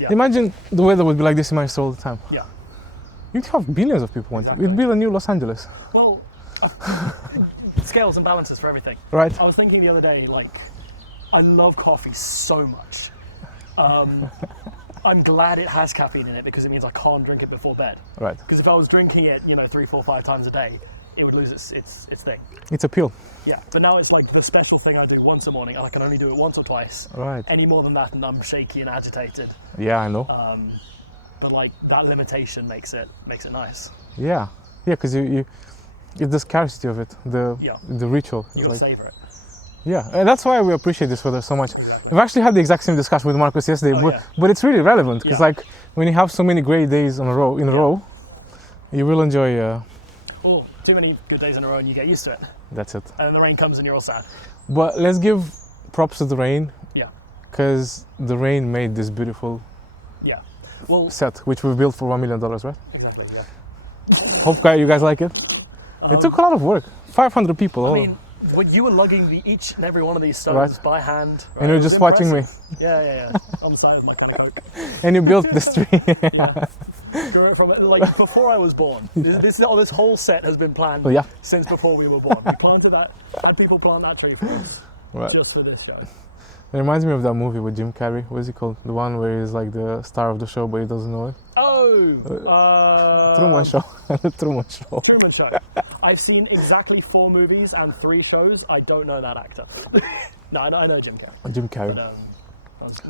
Yeah. Imagine the weather would be like this in Manchester all the time. Yeah. You'd have billions of people wanting. Exactly. It'd be the new Los Angeles. Well, scales and balances for everything. Right. I was thinking the other day, like, I love coffee so much. I'm glad it has caffeine in it because it means I can't drink it before bed. Right. Because if I was drinking it, 3, 4, 5 times a day, it would lose its thing. It's appeal. Yeah, but now it's like the special thing I do once a morning, and I can only do it once or twice. Right. Any more than that, and I'm shaky and agitated. Yeah, I know. But like that limitation makes it nice. Yeah, because you it's the scarcity of it, the ritual. You gotta savor it. Yeah, and that's why we appreciate this weather so much. Exactly. We've actually had the exact same discussion with Marcus yesterday, but it's really relevant because like when you have so many great days in a row, you will enjoy. Oh, too many good days in a row and you get used to it. That's it. And then the rain comes and you're all sad. But let's give props to the rain. Yeah. Because the rain made this beautiful set, which we've built for $1 million, right? Exactly, yeah. Hope you guys like it. It took a lot of work. 500 people. I mean, when you were lugging each and every one of these stones by hand. Right? And you were just watching me. Yeah. On the side of my can of Coke. And you built this tree. Yeah. From like before I was born. This whole set has been planned since before we were born. We planted that, had people plant that tree for us, just for this show. It reminds me of that movie with Jim Carrey. What is it called? The one where he's like the star of the show, but he doesn't know it. Truman Show. The Truman Show. Truman Show. I've seen exactly 4 movies and 3 shows. I don't know that actor. No, I know Jim Carrey. Jim Carrey. But,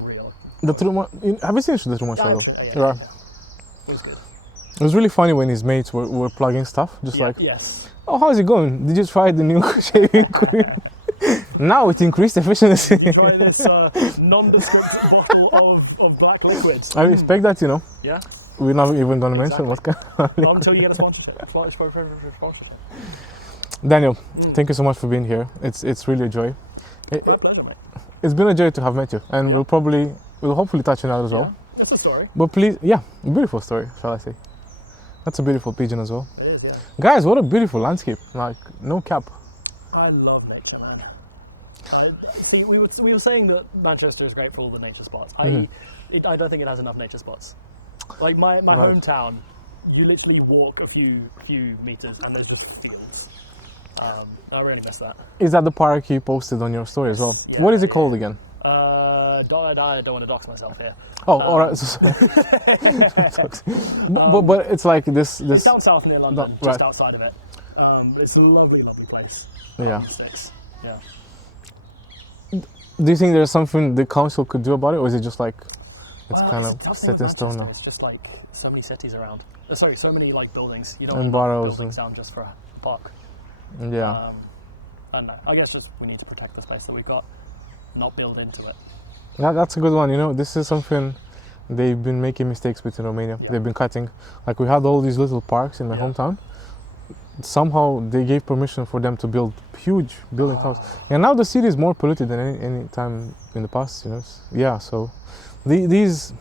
real. The Truman. Have you seen the Truman Show? Yeah. It was good. It was really funny when his mates were plugging stuff, oh, how's it going? Did you try the new shaving cream? Now it increased efficiency. You try this nondescript bottle of black liquids. I respect that, Yeah. We're not even going to mention what kind of Not until you get a sponsorship. Daniel, thank you so much for being here. It's really a joy. My pleasure, mate. It's been a joy to have met you, and we'll hopefully touch on that as well. That's a story. But please, a beautiful story, shall I say. That's a beautiful pigeon as well. It is, yeah. Guys, what a beautiful landscape. Like, no cap. I love nature, man. We were saying that Manchester is great for all the nature spots. I don't think it has enough nature spots. Like my hometown, you literally walk a few meters and there's just fields. I really miss that. Is that the park you posted on your story as well? Yeah, what is it called again? I don't want to dox myself here. Oh, all right. but it's like this. It's down south near London, just outside of it. It's a lovely, lovely place. Yeah. Yeah. Do you think there's something the council could do about it, or is it just like it's kind of set in stone now? It's just like so many cities around. So many like buildings. You don't and want buildings down just for a park. Yeah. And I guess just we need to protect the space that we've got, not build into it. That's a good one. This is something they've been making mistakes with in Romania. Yeah. They've been cutting. Like we had all these little parks in my hometown. Somehow they gave permission for them to build huge building towers, and now the city is more polluted than any time in the past. So this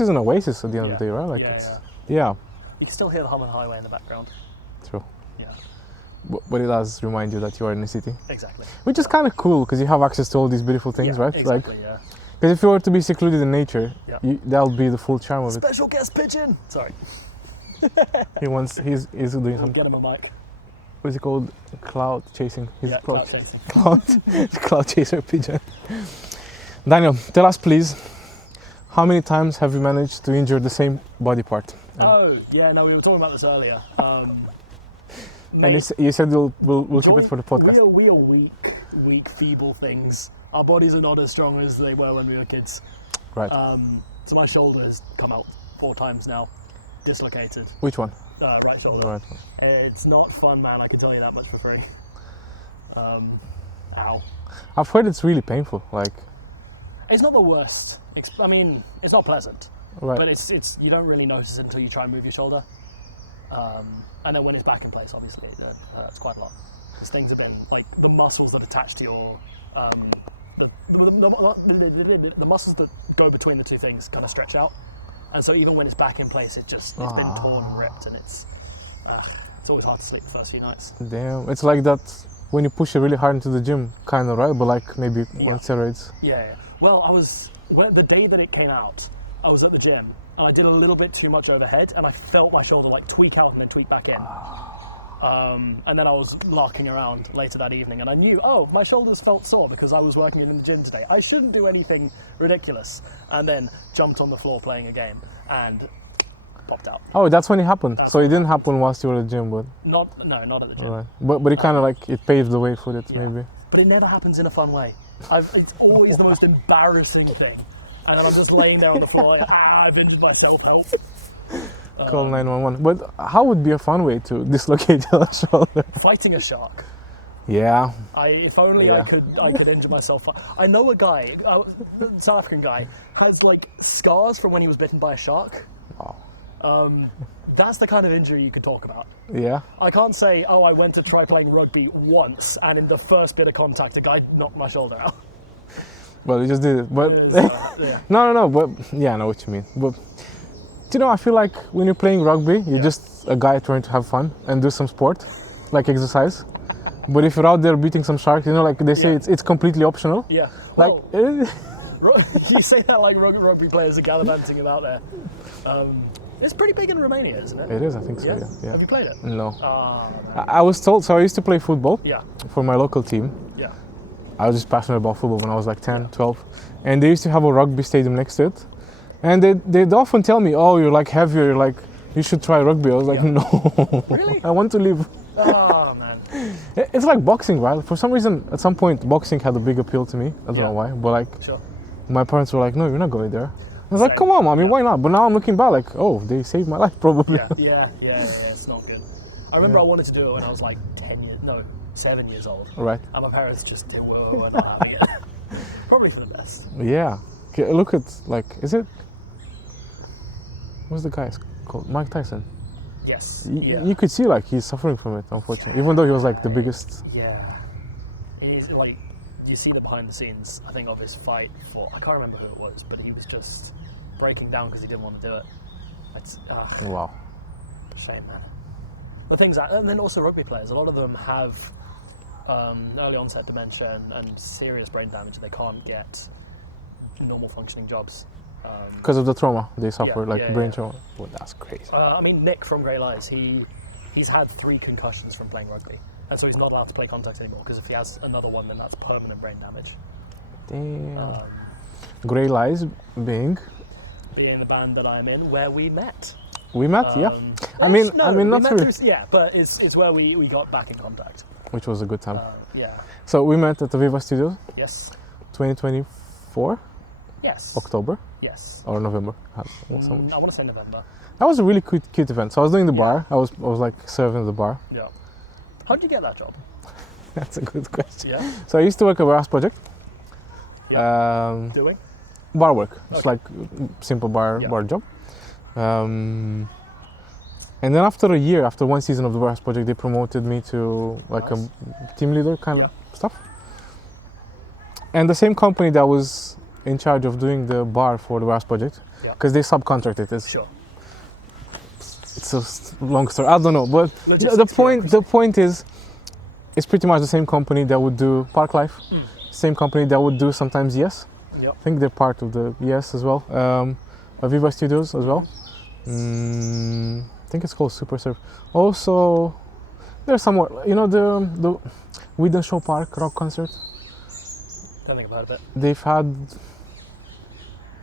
is an oasis at the end of the day, right? Like you can still hear the Hummer Highway in the background. True. Yeah. But it does remind you that you are in the city. Exactly. Which is kind of cool because you have access to all these beautiful things, right? Exactly. Because if you were to be secluded in nature, that'll be the full charm of it. Special guest pigeon. Sorry. He's doing something. Get him a mic. What is it called? Cloud chasing. Cloud chasing. Cloud chaser pigeon. Daniel, tell us please, how many times have you managed to injure the same body part? We were talking about this earlier. And you said we'll keep it for the podcast. We are weak, feeble things. Our bodies are not as strong as they were when we were kids. Right. So my shoulder has come out 4 times now, dislocated. Which one? Right shoulder. Right. It's not fun, man. I can tell you that much for free. Ow. I've heard it's really painful. Like. It's not the worst. It's not pleasant. Right. But it's you don't really notice it until you try and move your shoulder. And then when it's back in place, obviously, it's quite a lot. Because things have been, like, the muscles that attach to your, the muscles that go between the two things kind of stretch out. And so even when it's back in place, it's been torn and ripped, and it's always hard to sleep the first few nights. Damn, it's like that when you push it really hard into the gym, kind of, right? But like maybe on steroids. Yeah. Well, the day that it came out, I was at the gym and I did a little bit too much overhead and I felt my shoulder like tweak out and then tweak back in. And then I was larking around later that evening and I knew, my shoulders felt sore because I was working in the gym today. I shouldn't do anything ridiculous. And then jumped on the floor playing a game and popped out. Oh, that's when it happened. So it didn't happen whilst you were at the gym, but not at the gym. right. But it kind of like it paved the way for it, maybe. But it never happens in a fun way. It's always the most embarrassing thing. And then I'm just laying there on the floor like, I've injured myself, help. Call 911. But how would be a fun way to dislocate your shoulder? Fighting a shark. Yeah. If only I could injure myself. I know a guy, a South African guy, has like scars from when he was bitten by a shark. Wow. That's the kind of injury you could talk about. Yeah. I can't say, I went to try playing rugby once and in the first bit of contact a guy knocked my shoulder out. Well, he just did it. But no. But yeah, I know what you mean. But I feel like when you're playing rugby, you're just a guy trying to have fun and do some sport, like exercise. But if you're out there beating some sharks, like they say, it's completely optional. Yeah. Like you say that like rugby players are gallivanting about there. It's pretty big in Romania, isn't it? It is, I think so. Yeah. Have you played it? No. No. I was told. So I used to play football. Yeah. For my local team. Yeah. I was just passionate about football when I was like 10, 12. And they used to have a rugby stadium next to it. And they'd often tell me, you're like heavier, you're like, you should try rugby. I was like, no. Really? I want to leave. Oh, man. It's like boxing, right? For some reason, at some point, boxing had a big appeal to me. I don't know why. But like, my parents were like, no, you're not going there. I was like, come on, mommy, why not? But now I'm looking back like, they saved my life probably. Yeah, it's not good. I remember I wanted to do it when I was like 7 years old. Right. And my parents just were not having it. Probably for the best. Yeah. Okay, look at, is it, what's the guy called? Mike Tyson. Yes. You could see he's suffering from it, unfortunately. Even though he was the biggest. Yeah. He's you see the behind the scenes, I think, of his fight for, I can't remember who it was, but he was just breaking down because he didn't want to do it. It's, wow. Shame, man. The things and then also rugby players, a lot of them have early onset dementia and serious brain damage. They can't get normal functioning jobs. Because of the trauma they suffer, brain trauma. Well, that's crazy. Nick from Grey Lies, he's had 3 concussions from playing rugby. And so he's not allowed to play contact anymore because if he has another one, then that's permanent brain damage. Damn. Grey Lies being the band that I'm in, where we met. We met, yeah. I mean, not really. But it's where we got back in contact. Which was a good time. Yeah. So we met at Aviva Studios. Yes. 2024. Yes. October. Yes. Or November. I want to say November. That was a really cute event. So I was doing the bar. I was serving at the bar. Yeah. How did you get that job? That's a good question. Yeah. So I used to work at a brass project. Yeah. Doing? Bar work. It's simple bar job. And then after one season of the brass project, they promoted me to a team leader kind of stuff. And the same company that was in charge of doing the bar for the brass project, because they subcontracted it. Sure. It's a long story. I don't know, but the point is, it's pretty much the same company that would do Park Life, same company that would do sometimes Yes. Yep. I think they're part of the Yes as well. Aviva Studios as well. I think it's called Super Surf. Also, there's somewhere, the Whedon Show Park rock concert. Don't think about it. They've had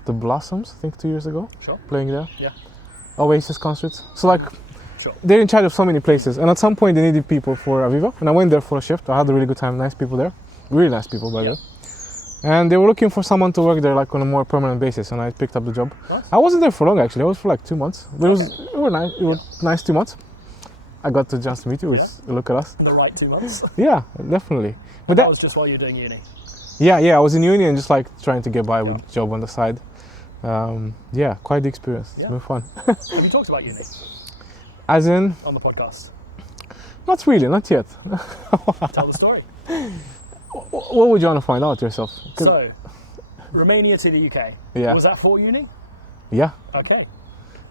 the Blossoms, I think 2 years ago, playing there. Yeah. Oasis concerts. So they're in charge of so many places. And at some point they needed people for Aviva. And I went there for a shift. I had a really good time. Nice people there. Really nice people, by the way. And they were looking for someone to work there on a more permanent basis. And I picked up the job. Nice. I wasn't there for long, actually. I was for 2 months. It were nice. It was nice 2 months. I got the chance to meet you, which look at us. The right 2 months. Yeah, definitely. But that was just while you were doing uni. Yeah. I was in uni and just trying to get by with a job on the side. Quite the experience. It's been fun. Have you talked about uni? As in? On the podcast. Not really, not yet. Tell the story. What would you want to find out yourself? So, Romania to the UK. Yeah. Was that for uni? Yeah. Okay.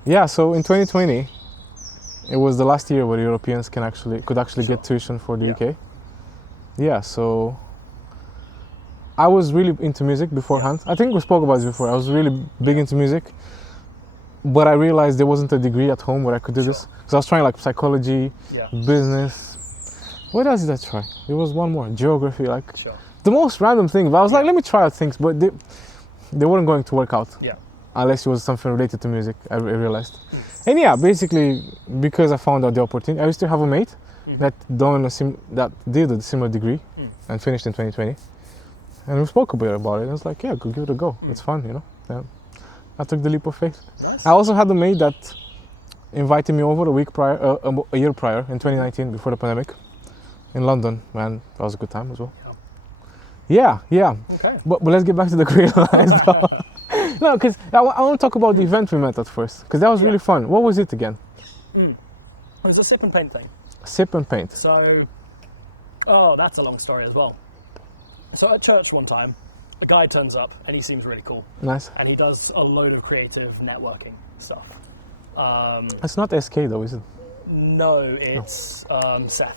Yeah, so in 2020, it was the last year where Europeans could actually get tuition for the UK. Yeah, so I was really into music beforehand. I think we spoke about this before. I was really big into music. but I realized there wasn't a degree at home where I could do this. Because I was trying like psychology, business. What else did I try? There was one more, geography, like the most random thing. But I was like, let me try out things, but they weren't going to work out. Yeah. Unless it was something related to music, I realized. And yeah, basically, because I found out the opportunity, I used to have a mate that did a similar degree and finished in 2020. And we spoke a bit about it. And I was like, yeah, go give it a go. It's fun, you know. Yeah. I took the leap of faith. Nice. I also had a mate that invited me over a year prior, in 2019, before the pandemic, in London. Man, that was a good time as well. Yeah. Okay. But let's get back to the career line. No, because I want to talk about the event we met at first, because that was really fun. What was it again? It was a sip and paint thing. Sip and paint. So, that's a long story as well. So at church one time, a guy turns up and he seems really cool. Nice. And he does a load of creative networking stuff. It's not SK though, is it? No, it's Seth.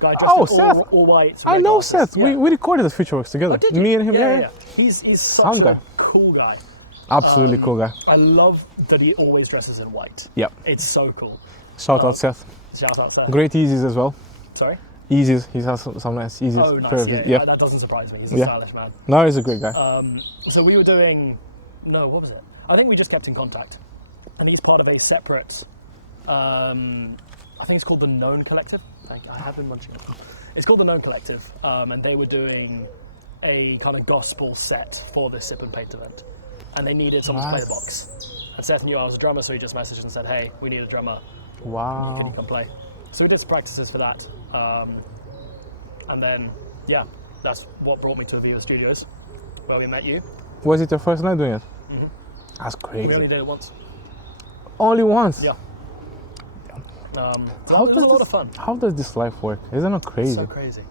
Guy Seth. All white. I know glasses. Seth. We recorded the Futureworks together. Oh, did you? Me and him. Yeah. He's such a cool guy. Absolutely cool guy. I love that he always dresses in white. Yep. It's so cool. Shout out Seth. Shout out Seth. Great Yeezys as well. Sorry? Yeezys. He has some nice Yeezys. Oh, nice. Yeah. That doesn't surprise me. He's a stylish man. No, he's a great guy. So we were doing... No, what was it? I think we just kept in contact. And he's part of a separate... I think it's called the Known Collective. I have been munching it. It's called the Known Collective. And they were doing a kind of gospel set for this sip and paint event. And they needed someone to play the box. And Seth knew I was a drummer, so he just messaged and said, hey, we need a drummer. Wow. Can you come play? So we did some practices for that. And then, that's what brought me to Aviva Studios, where we met you. Was it your first night doing it? Mm-hmm. That's crazy. We only did it once. Only once? Yeah. It was a lot of fun. How does this life work? Isn't it crazy? So crazy.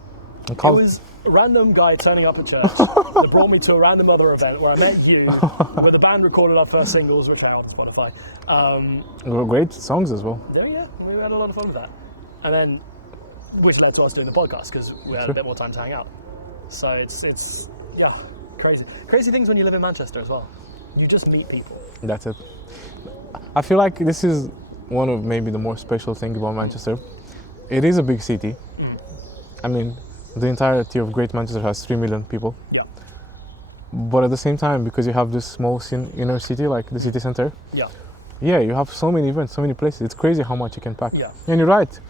It was a random guy turning up at church that brought me to a random other event where I met you, where the band recorded our first singles, which are on Spotify. Great songs as well. Yeah, we had a lot of fun with that. And then, which led to us doing the podcast, because we had a bit more time to hang out. So it's crazy. Crazy things when you live in Manchester as well. You just meet people. That's it. I feel like this is one of maybe the more special things about Manchester. It is a big city. I mean, the entirety of Great Manchester has 3 million people. Yeah. But at the same time, because you have this small inner city, like the city center. Yeah, you have so many events, so many places. It's crazy how much you can pack. Yeah. And you're right.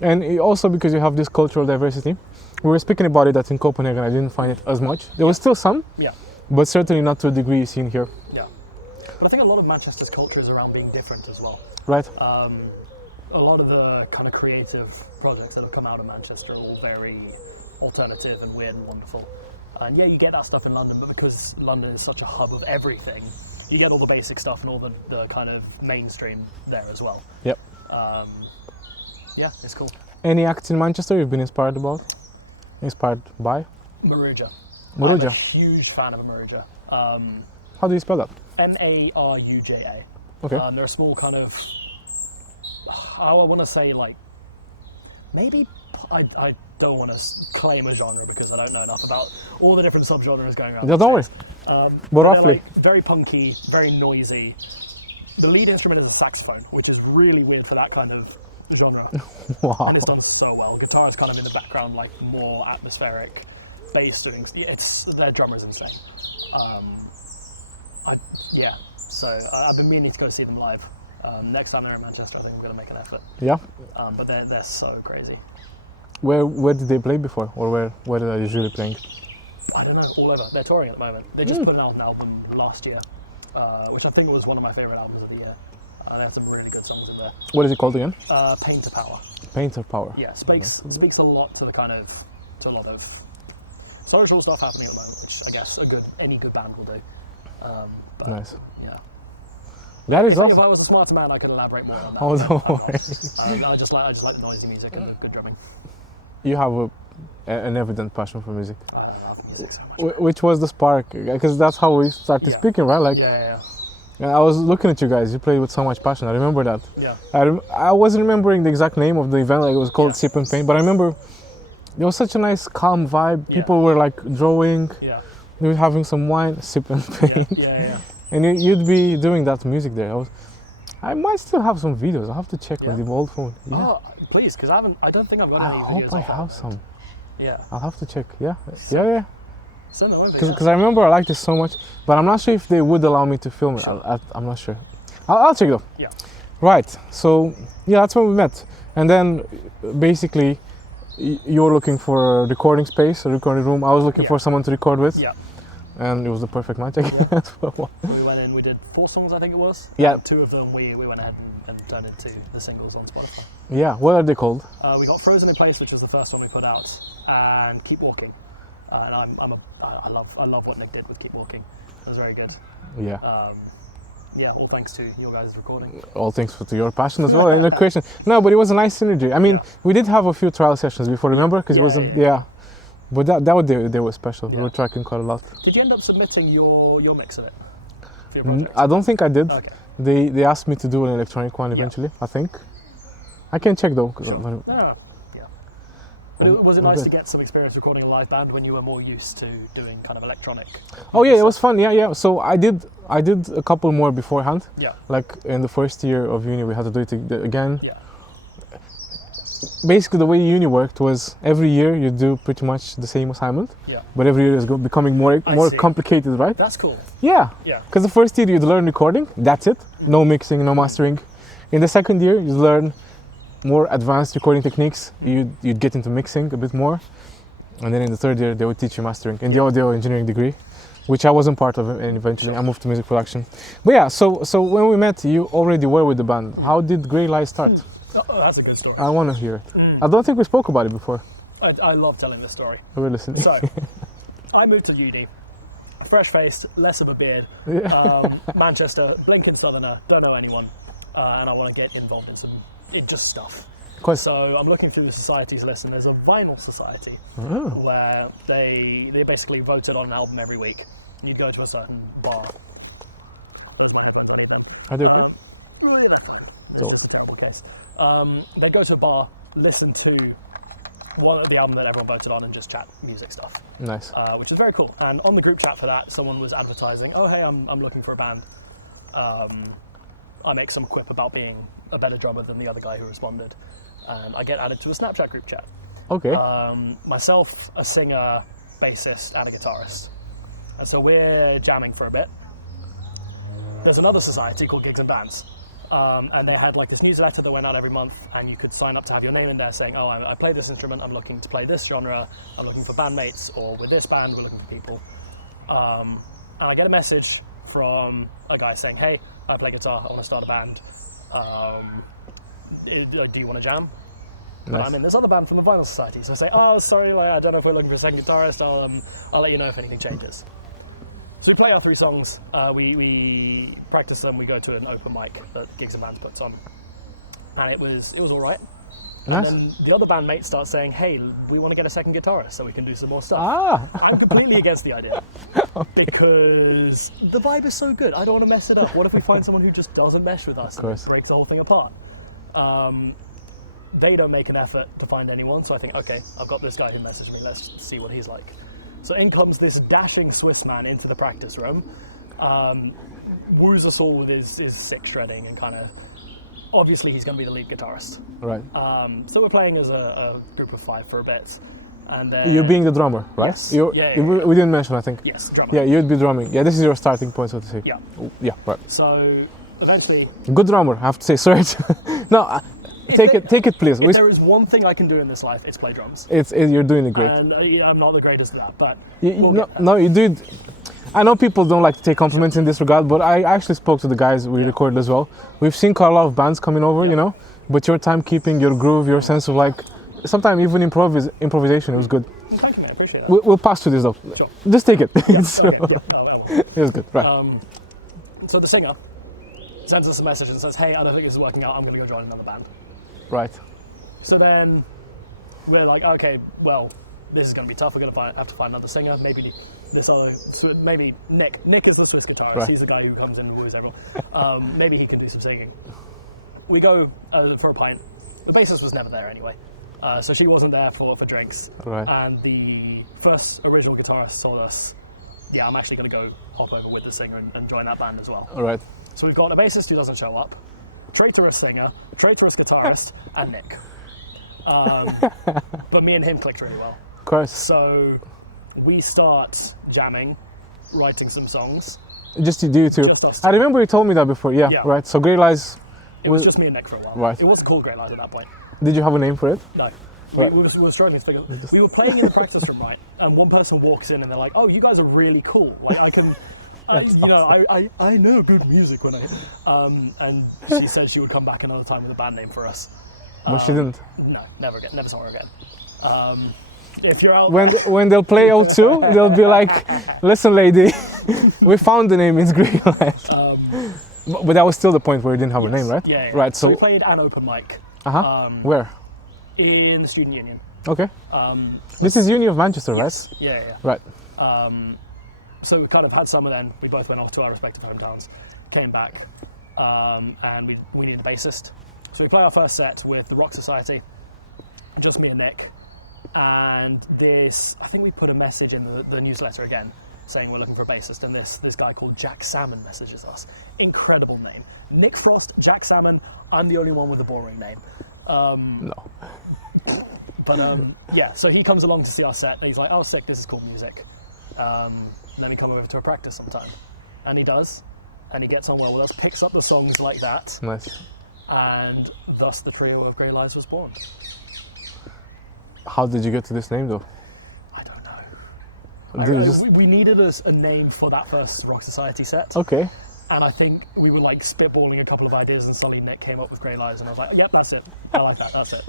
And also because you have this cultural diversity. We were speaking about it that in Copenhagen I didn't find it as much. There was still some, but certainly not to a degree you seen here. Yeah. But I think a lot of Manchester's culture is around being different as well. Right. A lot of the kind of creative projects that have come out of Manchester are all very alternative and weird and wonderful. And you get that stuff in London, but because London is such a hub of everything, you get all the basic stuff and all the kind of mainstream there as well. Yep. It's cool. Any acts in Manchester you've been inspired by? Maruja. Maruja. I'm a huge fan of Maruja. How do you spell that? Maruja. Okay. They're a small kind of, I want to say like, maybe, I don't want to claim a genre because I don't know enough about all the different subgenres going around. Yeah, don't worry. But roughly. Like very punky, very noisy. The lead instrument is a saxophone, which is really weird for that kind of genre. Wow. And it's done so well. Guitar is kind of in the background, like more atmospheric. Bass doing, their drummer's insane. So I've been meaning to go see them live. Next time they're in Manchester, I think I'm going to make an effort. Yeah. But they're so crazy. Where did they play before, or where are they usually playing? I don't know, all over. They're touring at the moment. They just put out an album last year, which I think was one of my favourite albums of the year. They have some really good songs in there. What is it called again? Painter Power. Painter Power. Yeah, speaks a lot to a lot of social stuff happening at the moment, which I guess any good band will do. Nice. Yeah. That is awesome. If I was a smarter man, I could elaborate more on that. Oh, don't worry. I just like the noisy music and the good drumming. You have an evident passion for music. I love music so much. Which was the spark? Because that's how we started speaking, right? Like, yeah. I was looking at you guys. You played with so much passion. I remember that. Yeah. I wasn't remembering the exact name of the event. Like it was called Sip and Paint, but I remember there was such a nice, calm vibe. People were like drawing. Yeah. They were having some wine, sip and paint. Yeah. And you'd be doing that music there. I might still have some videos. I'll have to check on Yeah? the old phone. Yeah. Oh, please, because I don't think I've got I any videos. hope I of that. have some. Yeah. I'll have to check. Yeah. Yeah. Send them over. Because I remember I liked this so much, but I'm not sure if they would allow me to film it. Sure. I'm not sure. I'll check though. Yeah. Right. So yeah, that's when we met, and then basically you were looking for a recording space, a recording room. I was looking Yeah. for someone to record with. Yeah. And it was the perfect match, I guess. We went in, we did 4 songs, I think it was. Yeah. And 2 of them we went ahead and turned into the singles on Spotify. Yeah, what are they called? We got Frozen in Place, which was the first one we put out, and Keep Walking. And I love what Nick did with Keep Walking. It was very good. Yeah. Yeah, all thanks to your guys' recording. All thanks to your passion as well and the creation. No, but it was a nice synergy. I mean, we did have a few trial sessions before, remember? Because it wasn't, But they were special. Yeah. We were tracking quite a lot. Did you end up submitting your mix of it for your project? I don't think I did. Okay. They asked me to do an electronic one eventually, I think. I can check though. 'Cause Sure. I'm- No. Yeah. But was it nice to get some experience recording a live band when you were more used to doing kind of electronic? Oh yeah, it was fun. Yeah. So I did a couple more beforehand. Yeah. Like in the first year of uni, we had to do it again. Yeah. Basically, the way uni worked was every year you do pretty much the same assignment. Yeah. But every year is becoming more see. complicated, right? That's cool. Yeah. Yeah. Because the first year you'd learn recording, that's it. No mixing, no mastering. In the second year, you learn more advanced recording techniques. You'd get into mixing a bit more. And then in the third year, they would teach you mastering in the audio engineering degree, which I wasn't part of, and eventually I moved to music production. But yeah, so when we met, you already were with the band. How did Grey Lies start? Oh, that's a good story. I want to hear it. I don't think we spoke about it before. I love telling this story. We're listening. So, I moved to uni, fresh-faced, less of a beard, Manchester, blinking southerner, don't know anyone, and I want to get involved in some just stuff. So I'm looking through the societies list, and there's a vinyl society where they basically voted on an album every week, and you'd go to a certain bar. Are they okay? So terrible case. They'd go to a bar, listen to the album that everyone voted on, and just chat music stuff. Nice. Which is very cool. And on the group chat for that, someone was advertising, "Oh hey, I'm looking for a band." I make some quip about being a better drummer than the other guy who responded, and I get added to a Snapchat group chat. Okay. Myself, a singer, bassist, and a guitarist. And so we're jamming for a bit. There's another society called Gigs and Bands. And they had like this newsletter that went out every month, and you could sign up to have your name in there saying, "Oh, I play this instrument, I'm looking to play this genre, I'm looking for bandmates, or with this band, we're looking for people." And I get a message from a guy saying, "Hey, I play guitar, I want to start a band. Do you want to jam?" Nice. And I'm in this other band from the Vinyl Society, so I say, "Oh, sorry, I don't know if we're looking for a second guitarist, I'll let you know if anything changes." So we play our 3 songs, we practice them, we go to an open mic that Gigs and Bands puts on, and it was all right. Nice. And then the other bandmates start saying, "Hey, we want to get a second guitarist so we can do some more stuff." I'm completely against the idea because the vibe is so good. I don't want to mess it up. What if we find someone who just doesn't mesh with us and it breaks the whole thing apart? They don't make an effort to find anyone, so I think, okay, I've got this guy who messaged me, let's see what he's like. So in comes this dashing Swiss man into the practice room, woos us all with his sick shredding, and kind of, obviously he's going to be the lead guitarist. Right. So we're playing as a group of 5 for a bit, and then... You're being the drummer, right? Yes. We didn't mention, I think. Yes, drummer. Yeah, you'd be drumming. Yeah, this is your starting point, so to say. Yeah. Yeah, right. So eventually... Good drummer, I have to say. Sorry. No, take it, please. If there is one thing I can do in this life, it's play drums. You're doing it great. And I'm not the greatest at that, but... You do it. I know people don't like to take compliments in this regard, but I actually spoke to the guys we recorded as well. We've seen quite a lot of bands coming over, you know, but your timekeeping, your groove, your sense of like, sometimes even improvisation, it was good. Thank you, man. I appreciate that. We'll pass through this though. Sure. Just take it. Okay. I will. It was good, right. So the singer sends us a message and says, "Hey, I don't think this is working out, I'm going to go join another band." Right. So then we're like, okay, well, this is going to be tough. We're going to have to find another singer. Maybe maybe Nick. Nick is the Swiss guitarist. Right. He's the guy who comes in and woos everyone. Maybe he can do some singing. We go for a pint. The bassist was never there anyway, so she wasn't there for drinks. Right. And the first original guitarist told us, "Yeah, I'm actually going to go hop over with the singer and join that band as well." All right. So we've got a bassist who doesn't show up. traitorous singer, traitorous guitarist, and Nick. But me and him clicked really well. Of course. So we start jamming, writing some songs. Just you two. Just us I two. remember you told me that before. Yeah. Yeah. Right. So Grey Lies. It was just me and Nick for a while. Right. It wasn't called Great Lies at that point. Did you have a name for it? No. Right. We were struggling to figure. We were playing in the practice room, right? And one person walks in and they're like, "Oh, you guys are really cool. Like I can." I know good music when I. And she said she would come back another time with a band name for us. But she didn't. No, never again. Never saw her again. If you're out When they'll play O2, they'll be like, "Listen, lady, we found the name. It's Grey Lies." But that was still the point where you didn't have a name, right? Yeah. Right. So So. we played an open mic Where? in the student union. Okay. This is Uni of Manchester, right? Yeah. Right. So we kind of had summer then. We both went off to our respective hometowns, came back, and we needed a bassist. So we played our first set with the Rock Society, just me and Nick. And this, I think we put a message in the newsletter again, saying we're looking for a bassist. And this guy called Jack Salmon messages us. Incredible name. Nick Frost, Jack Salmon. I'm the only one with a boring name. No. But yeah, so he comes along to see our set, and he's like, "Oh, sick! This is cool music." Let me come over to a practice sometime, and he does, and he gets on well with us, picks up the songs like that, Nice. and thus the trio of Grey Lies was born. How did you get to this name, though? I don't know. Did you just... We needed a name for that first Rock Society set, Okay. and I think we were like spitballing a couple of ideas, and suddenly Nick came up with Grey Lies, and I was like, "Yep, that's it. I like that. That's it."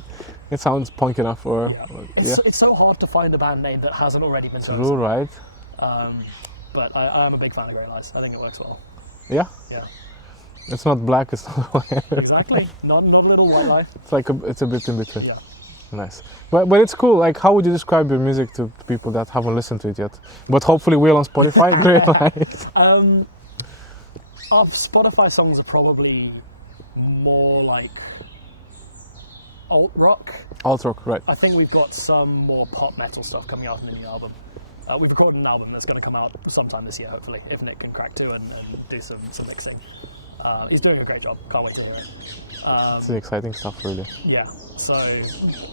It sounds punk enough, or It's so hard to find a band name that hasn't already been chosen. True, right? But I am a big fan of Grey Lies. I think it works well. Yeah. Yeah, It's not black. It's not white. exactly. not a little white lie. It's like it's a bit in between. Yeah. Nice. But it's cool. Like, how would you describe your music to people that haven't listened to it yet? But hopefully will on Spotify. Grey Lies. Our Spotify songs are probably more like alt rock. Alt rock, right? I think we've got some more pop metal stuff coming out in the new album. We've recorded an album that's going to come out sometime this year, hopefully, if Nick can crack to and do some mixing. He's doing a great job. Can't wait to hear it. It's the exciting stuff, really. Yeah, so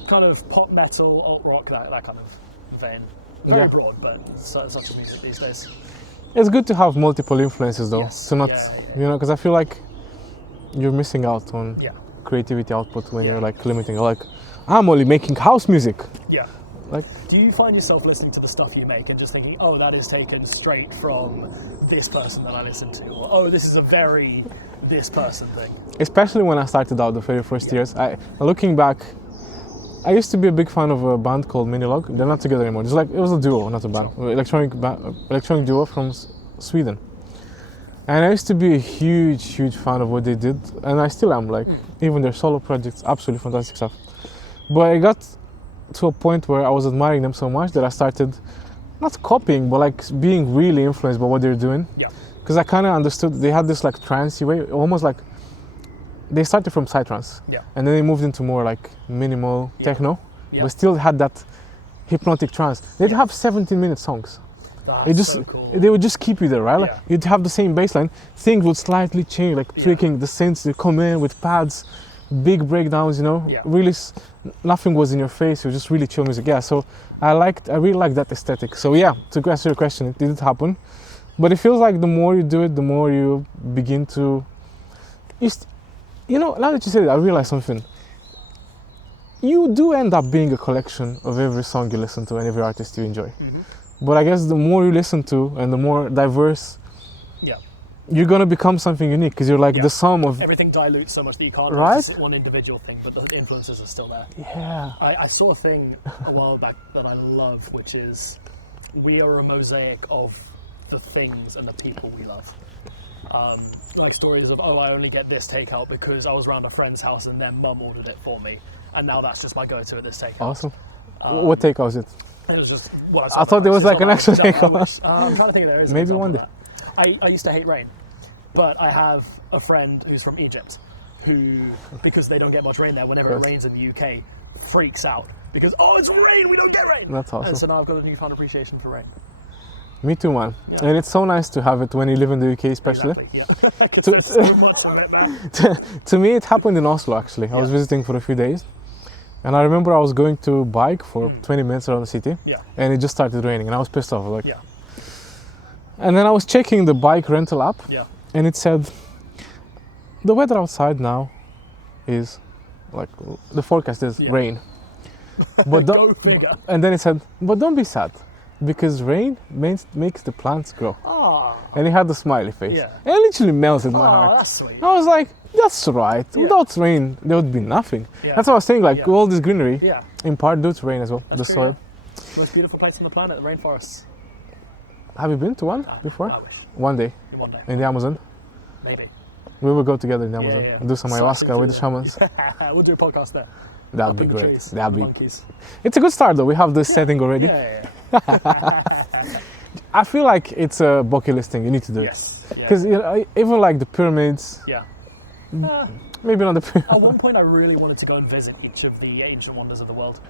kind of pop metal, alt rock, that kind of vein. Very broad, but such is music these days. It's good to have multiple influences, though. Yes, To not, yeah. you know, because I feel like you're missing out on Yeah. creativity output when you're like limiting. You're like, I'm only making house music. Yeah. Like, Do you find yourself listening to the stuff you make and just thinking, "Oh, that is taken straight from this person that I listen to," or "Oh, this is a very this person thing"? especially when I started out the very first years. Looking back, I used to be a big fan of a band called Minilog. They're not together anymore. It's like it was a duo, not a band. Electronic duo from Sweden. And I used to be a huge fan of what they did, and I still am. Like even their solo projects, absolutely fantastic stuff. But I got to a point where I was admiring them so much that I started not copying, but like being really influenced by what they're doing. Yeah. Because I kind of understood they had this like trancey way, almost like they started from psytrance, Yeah. and then they moved into more like minimal techno, Yeah. but still had that hypnotic trance. They'd have 17-minute songs. That's so cool. They would just keep you there, right? Like Yeah. you'd have the same bass line, things would slightly change, like tweaking the synths. They come in with pads, big breakdowns, you know. Yeah. Really, nothing was in your face. It was just really chill music. Yeah. So I really liked that aesthetic. So yeah, to answer your question, it didn't happen, but it feels like the more you do it, the more you begin to. You know, now that you said it, I realized something. You do end up being a collection of every song you listen to and every artist you enjoy. Mm-hmm. But I guess the more you listen to and the more diverse, you're gonna become something unique because you're like the sum of. Everything dilutes so much that you can't Right? notice one individual thing, but the influences are still there. Yeah. I saw a thing a while back that I love, which is we are a mosaic of the things and the people we love. Like stories of, "Oh, I only get this takeout because I was around a friend's house and their mum ordered it for me, and now that's just my go-to at this takeout." Awesome. What takeout was it? It was just what I thought there was like an actual takeout. I'm trying to think if there is. an Maybe example one of that. I used to hate rain, but I have a friend who's from Egypt who, because they don't get much rain there, whenever it rains in the UK, freaks out because, "Oh, it's rain, we don't get rain." That's awesome. And so now I've got a newfound appreciation for rain. Me too, man. Yeah. And it's so nice to have it when you live in the UK, especially. Exactly, yeah. Because there's so much of it now. To me, it happened in Oslo, actually. I was visiting for a few days. And I remember I was going to bike for 20 minutes around the city. Yeah. And it just started raining. And I was pissed off. Like, Yeah. And then I was checking the bike rental app. Yeah. And it said, the weather outside now is, like, the forecast is rain. But Go figure. And then it said, but don't be sad, because rain makes the plants grow. Ah. And he had the smiley face. Yeah. And it literally melted my heart. Oh, that's sweet. I was like, that's right. Yeah. Without rain, there would be nothing. Yeah. That's what I was saying, like, Yeah. all this greenery, Yeah. in part due to rain as well, That's the true, soil. yeah. Most beautiful place on the planet, the rainforests. Have you been to one before? I wish. One day, One day. in the Amazon. Maybe. We will go together in the Yeah, Amazon yeah. and do some ayahuasca with the shamans. We'll do a podcast there. That'd Up be in the great. trees, That'd be. monkeys. It's a good start though. We have this setting already. Yeah, yeah, I feel like it's a bucket list thing. You need to do it. Yes. Yeah. Because even like the pyramids, Yeah. maybe not the pyramids. At one point, I really wanted to go and visit each of the ancient wonders of the world.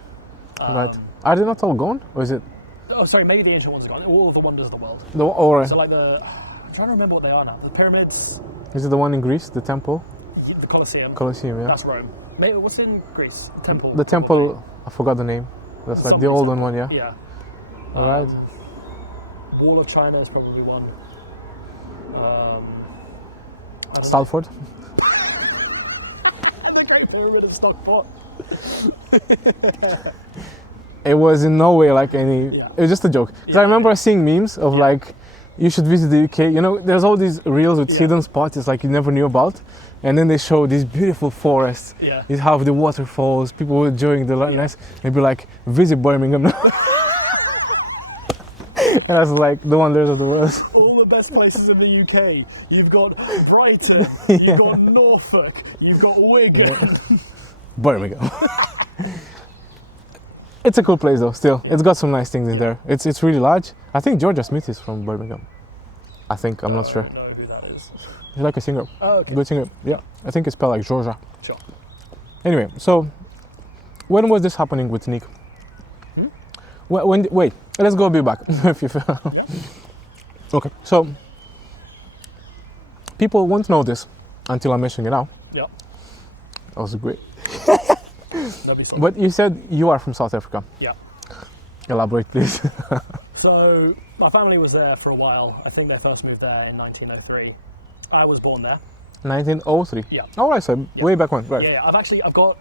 Right. Are they not all gone? Or is it? Oh, sorry, maybe the ancient ones are gone. All of the wonders of the world. Or So, like I'm trying to remember what they are now. The pyramids, is it the one in Greece, the temple? the Colosseum. Colosseum, yeah. That's Rome. Maybe what's in Greece? Temple. The temple, I forgot the name. That's like the Somebody's olden one, yeah? Yeah. All right. Wall of China is probably one. I don't know. Stalford? The Great Pyramid of Stockport. It was in no way like any. Yeah. It was just a joke. Because I remember seeing memes of like, you should visit the UK. You know, there's all these reels with hidden spots it's like you never knew about. And then they show these beautiful forests. Yeah. You have the waterfalls, people were enjoying the nice. They'd be like, visit Birmingham now. And I was like, the wonders of the world. All the best places in the UK. You've got Brighton, you've got Norfolk, you've got Wigan. Birmingham. It's a cool place though, still. It's got some nice things in there. It's really large. I think Georgia Smith is from Birmingham. I think, I'm not sure. I don't know who that is. He's like a singer. Oh, okay. Good singer. Yeah. I think it's spelled like Georgia. Sure. Anyway, so when was this happening with Nick? Wait, let's go a bit back. Yeah. Okay, so people won't know this until I mention it now. Yeah. That was great. That'd be sorry. But you said you are from South Africa. Yeah. Elaborate, please. So my family was there for a while. I think they first moved there in 1903. I was born there. 1903. Yeah. Oh, right, so way back when, right? Yeah. I've got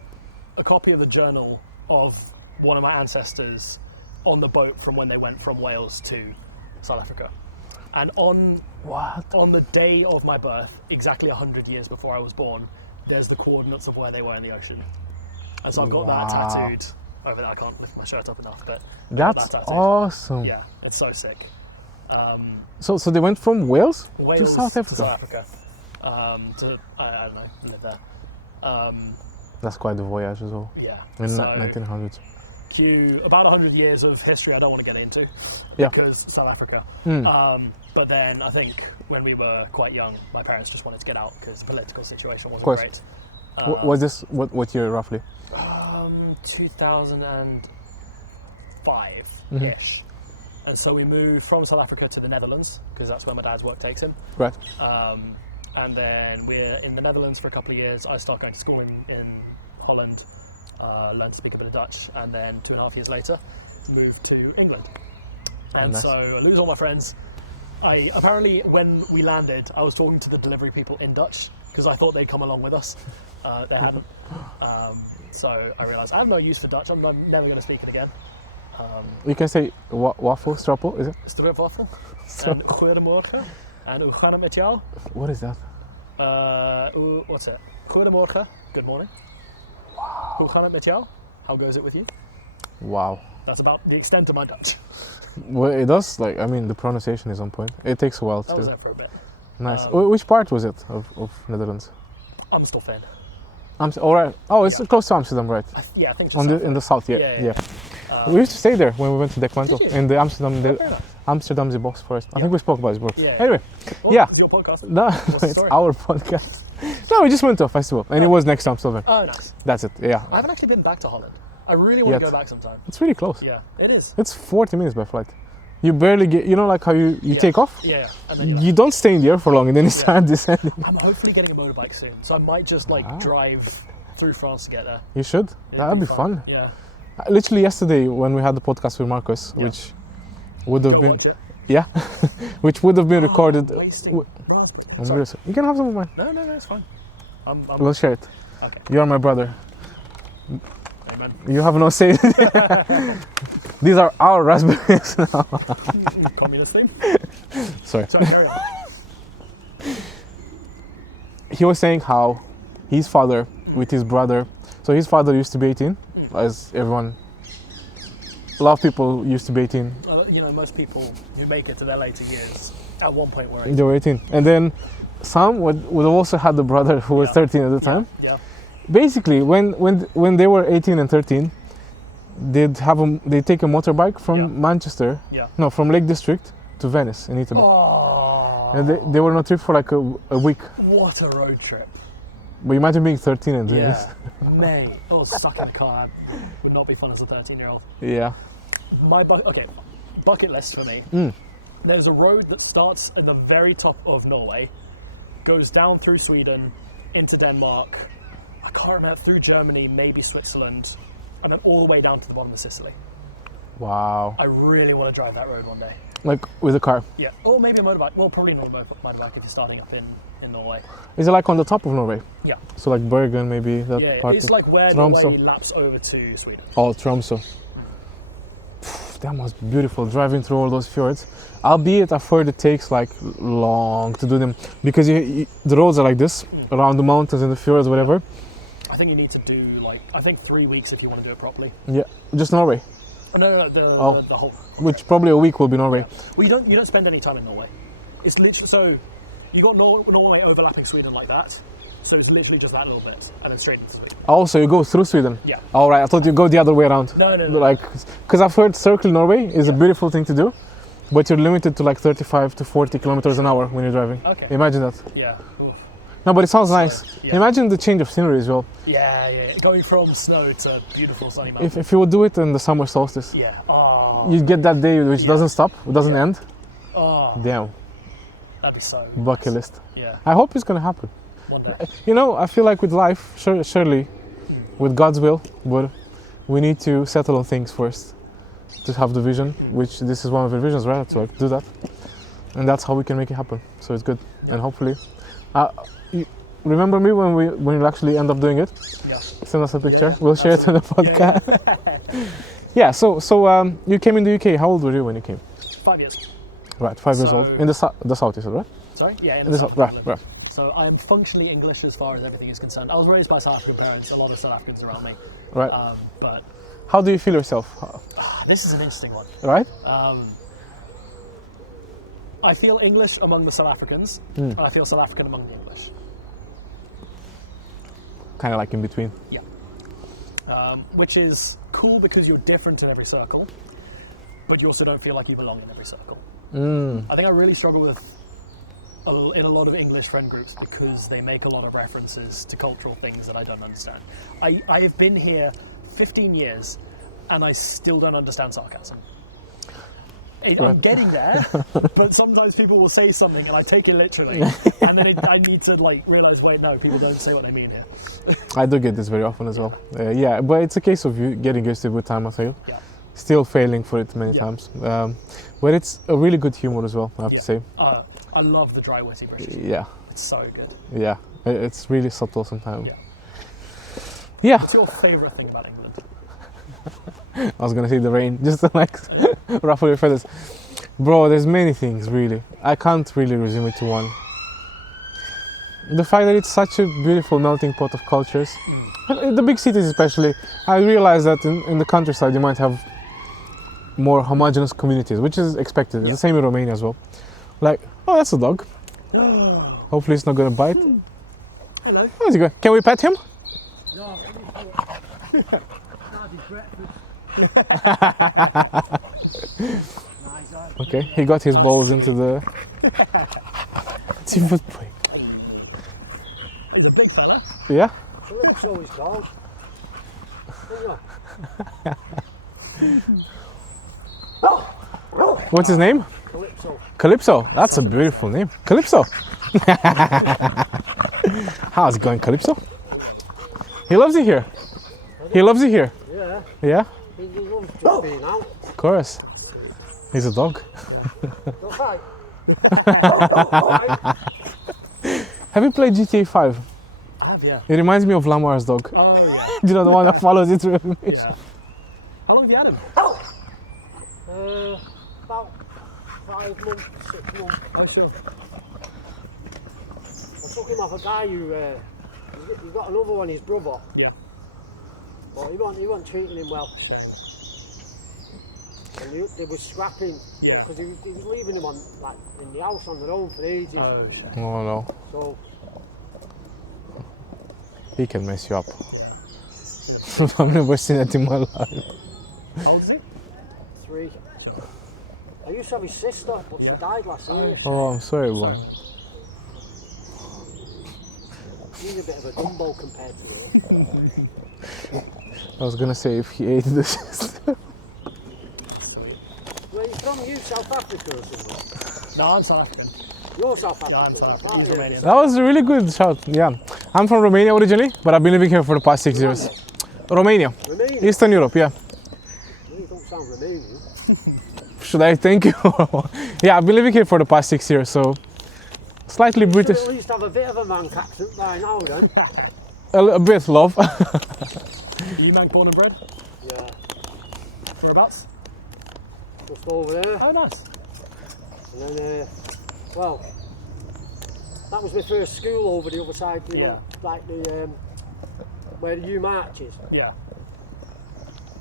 a copy of the journal of one of my ancestors on the boat from when they went from Wales to South Africa. And on the day of my birth, exactly 100 years before I was born, there's the coordinates of where they were in the ocean. And so I've got that tattooed over there. I can't lift my shirt up enough, but That's awesome. yeah, it's so sick. So they went from Wales to South Africa. To South Africa. I don't know, live there. That's quite the voyage as well. Yeah. In so 1900s. about 100 years of history I don't want to get into. Yeah. Because South Africa. But then I think when we were quite young, my parents just wanted to get out because the political situation wasn't great. Was this what year roughly? 2005-ish. And so we moved from South Africa to the Netherlands because that's where my dad's work takes him. Right. And then we're in the Netherlands for a couple of years. I start going to school in Holland, learn to speak a bit of Dutch, and then 2.5 years later, moved to England. And Nice. so I lose all my friends. Apparently, when we landed, I was talking to the delivery people in Dutch because I thought they'd come along with us. They hadn't. So I realised I have no use for Dutch. I'm never going to speak it again. You can say waffle, strappel, is it? Stroopwafel. En goedemorgen. En hoe gaat het met jou? What is that? What's it? Goedemorgen. Good morning. Wow. Hoe gaat het met jou? How goes it with you? Wow. That's about the extent of my Dutch. Well, it does, the pronunciation is on point. It takes a while I was to... there for a bit. Nice. Which part was it of Netherlands? Amstelveen. All right. Oh, it's close to Amsterdam, right? I think In the south, yeah. We used to stay there when we went to Dekwanto in the Amsterdamse Box Forest. I think we spoke about this before. Yeah. Anyway, It's your podcast. no, it's our podcast. No, we just went to a festival and it was next to Amsterdam. Oh, nice. That's it. Yeah, I haven't actually been back to Holland. I really want to go back sometime. it's really close. Yeah, it is. It's 40 minutes by flight. you barely get, you know, like how you take off? Yeah. And then You don't stay in the air for long and then you start descending. I'm hopefully getting a motorbike soon, so I might just drive through France to get there. You should. That'd be fun. Yeah. Literally yesterday when we had the podcast with Marcus, which would have been... Watch it. Yeah, which would have been recorded. Sorry. You can have some of mine. No, it's fine. We'll share it. Okay. You are my brother. Amen. You have no say. These are our raspberries now. Communist theme. Sorry. Carry on. He was saying how his father with his brother. So his father used to be 18, as everyone. A lot of people used to be 18. You know, most people who make it to their later years at one point were 18. They were 18, and then some would have also had the brother who was 13 at the time. Yeah. Basically, when they were 18 and 13, they'd take a motorbike from Manchester, from Lake District to Venice in Italy. Oh. And they were on a trip for like a week. What a road trip. But imagine being 13 and doing this. Mate. Oh, stuck in a car would not be fun as a 13-year-old. Yeah. My bucket list for me. There's a road that starts at the very top of Norway, goes down through Sweden, into Denmark, I can't remember, through Germany, maybe Switzerland, and then all the way down to the bottom of Sicily. Wow. I really want to drive that road one day. Like with a car? Yeah. Or maybe a motorbike. Well, probably not a motorbike if you're starting up in Norway. Is it like on the top of Norway? Yeah. So like Bergen, maybe that part? It's like where Norway laps over to Sweden. Oh, Tromsø. That must be beautiful, driving through all those fjords. Albeit I've heard it takes like long to do them because the roads are like this, around the mountains and the fjords, whatever. I think you need to do 3 weeks if you want to do it properly. Yeah, just Norway. No, the whole. Which probably a week will be Norway. Yeah. Well, you don't spend any time in Norway. It's literally so you got Norway overlapping Sweden like that. So it's literally just that little bit, and then straight into Sweden. Oh, so you go through Sweden? Yeah. All right, I thought you go the other way around. No. Like, because I've heard circling Norway is a beautiful thing to do, but you're limited to like 35 to 40 kilometers an hour when you're driving. Okay. Imagine that. Yeah. Oof. No, but it sounds nice. Yeah. Imagine the change of scenery as well. Yeah. Going from snow to beautiful sunny mountains. If you would do it in the summer solstice. Yeah. Oh. You'd get that day which doesn't stop, it doesn't end. Oh. Damn. That'd be so bucket nice. list. Yeah. I hope it's gonna happen. One day. You know, I feel like with life, surely, with God's will, but we need to settle on things first to have the vision, which this is one of the visions, right? To do that, and that's how we can make it happen. So it's good, and hopefully, you remember me when we actually end up doing it? Yeah. Send us a picture. Yeah, we'll share it on the podcast. Yeah. So you came in the UK. How old were you when you came? 5 years. Right, 5 years old. In the south, you said, right? Sorry? Yeah, in the south. Right. So I am functionally English as far as everything is concerned. I was raised by South African parents, a lot of South Africans around me. Right. But how do you feel yourself? This is an interesting one. Right? I feel English among the South Africans, and I feel South African among the English. Kind of like in between. Yeah. Which is cool because you're different in every circle, but you also don't feel like you belong in every circle. I think I really struggle with in a lot of English friend groups because they make a lot of references to cultural things that I don't understand. I have been here 15 years and I still don't understand sarcasm. I'm getting there, but sometimes people will say something and I take it literally, and then I need to realize, wait, no, people don't say what they mean here. I do get this very often as well. Yeah, but it's a case of you getting used to it with time, I feel. Yeah. Still failing for it many times. But it's a really good humor as well, I have to say. I love the dry, witty British. Yeah. It's so good. Yeah, it's really subtle sometimes. Yeah. What's your favourite thing about England? I was gonna say the rain, just to ruffle your feathers. Bro, there's many things really. I can't really resume it to one. The fact that it's such a beautiful melting pot of cultures. The big cities especially, I realize that in the countryside you might have more homogeneous communities, which is expected. It's the same in Romania as well. Oh, that's a dog. Hopefully it's not gonna bite. Hello. How's he going? Can we pet him? No. Okay, he got his balls into the seafood plate. He's a big fella. Yeah? That's always cold. What's his name? Calypso. Calypso. That's a beautiful name. Calypso. How's it going, Calypso? He loves it here. He loves it here. Yeah. Yeah? He loves just being out. Of course. He's a dog. Don't fight. Have you played GTA 5? I have, yeah. It reminds me of Lamar's dog. Oh, yeah. Do you know the one that follows it through every mission? Yeah. How long have you had him? About 5 months, 6 months. Oh, sure. I took him off a guy who he got another one, his brother. Yeah. But he wasn't treating him well. And they were scrapping. Yeah. Because he was leaving them on in the house on their own for ages. Oh, shit. Oh no. So He can mess you up. Yeah. I've never seen that in my life. How old is he? 3. Sure. I used to have his sister, but she died last year. Oh, I'm sorry, boy. He's a bit of a Dumbo compared to her. I was gonna say if he ate this. Where are you from? You South Africa or something? No, I'm South African. You're South African. Yeah, I'm South aren't He's you? Romanian. That was a really good shout. Yeah, I'm from Romania originally, but I've been living here for the past 6 years. Romania, Romanian? Eastern Europe. Yeah. You don't sound Romanian. Should I thank you? Yeah, I've been living here for the past 6 years, so slightly You British. should at least have a bit of a Manc accent by now then. A bit, love. Are you man born and bred? Yeah. Whereabouts? Just over there. Oh, nice. And then, well, that was my first school over the other side, you know, like the, where the U March is. Yeah.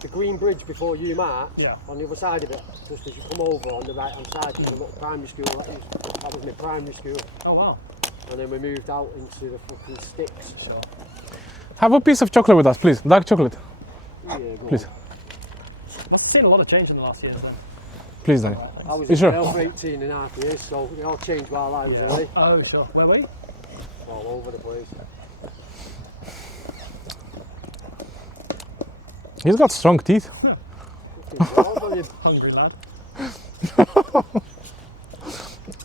The green bridge before U March, Yeah. on the other side of it, just as you come over on the right hand side, there's a little primary school, that was my primary school. Oh, wow. And then we moved out into the fucking sticks. Sure. Have a piece of chocolate with us, please. Dark chocolate, Yeah, go please. Must have seen a lot of change in the last years then. Please, Danny. on. I was You in sure? jail for 18 and a half years, so it all changed while I was away. Oh, sure. Where were you? All over the place. He's got strong teeth. Hungry lad.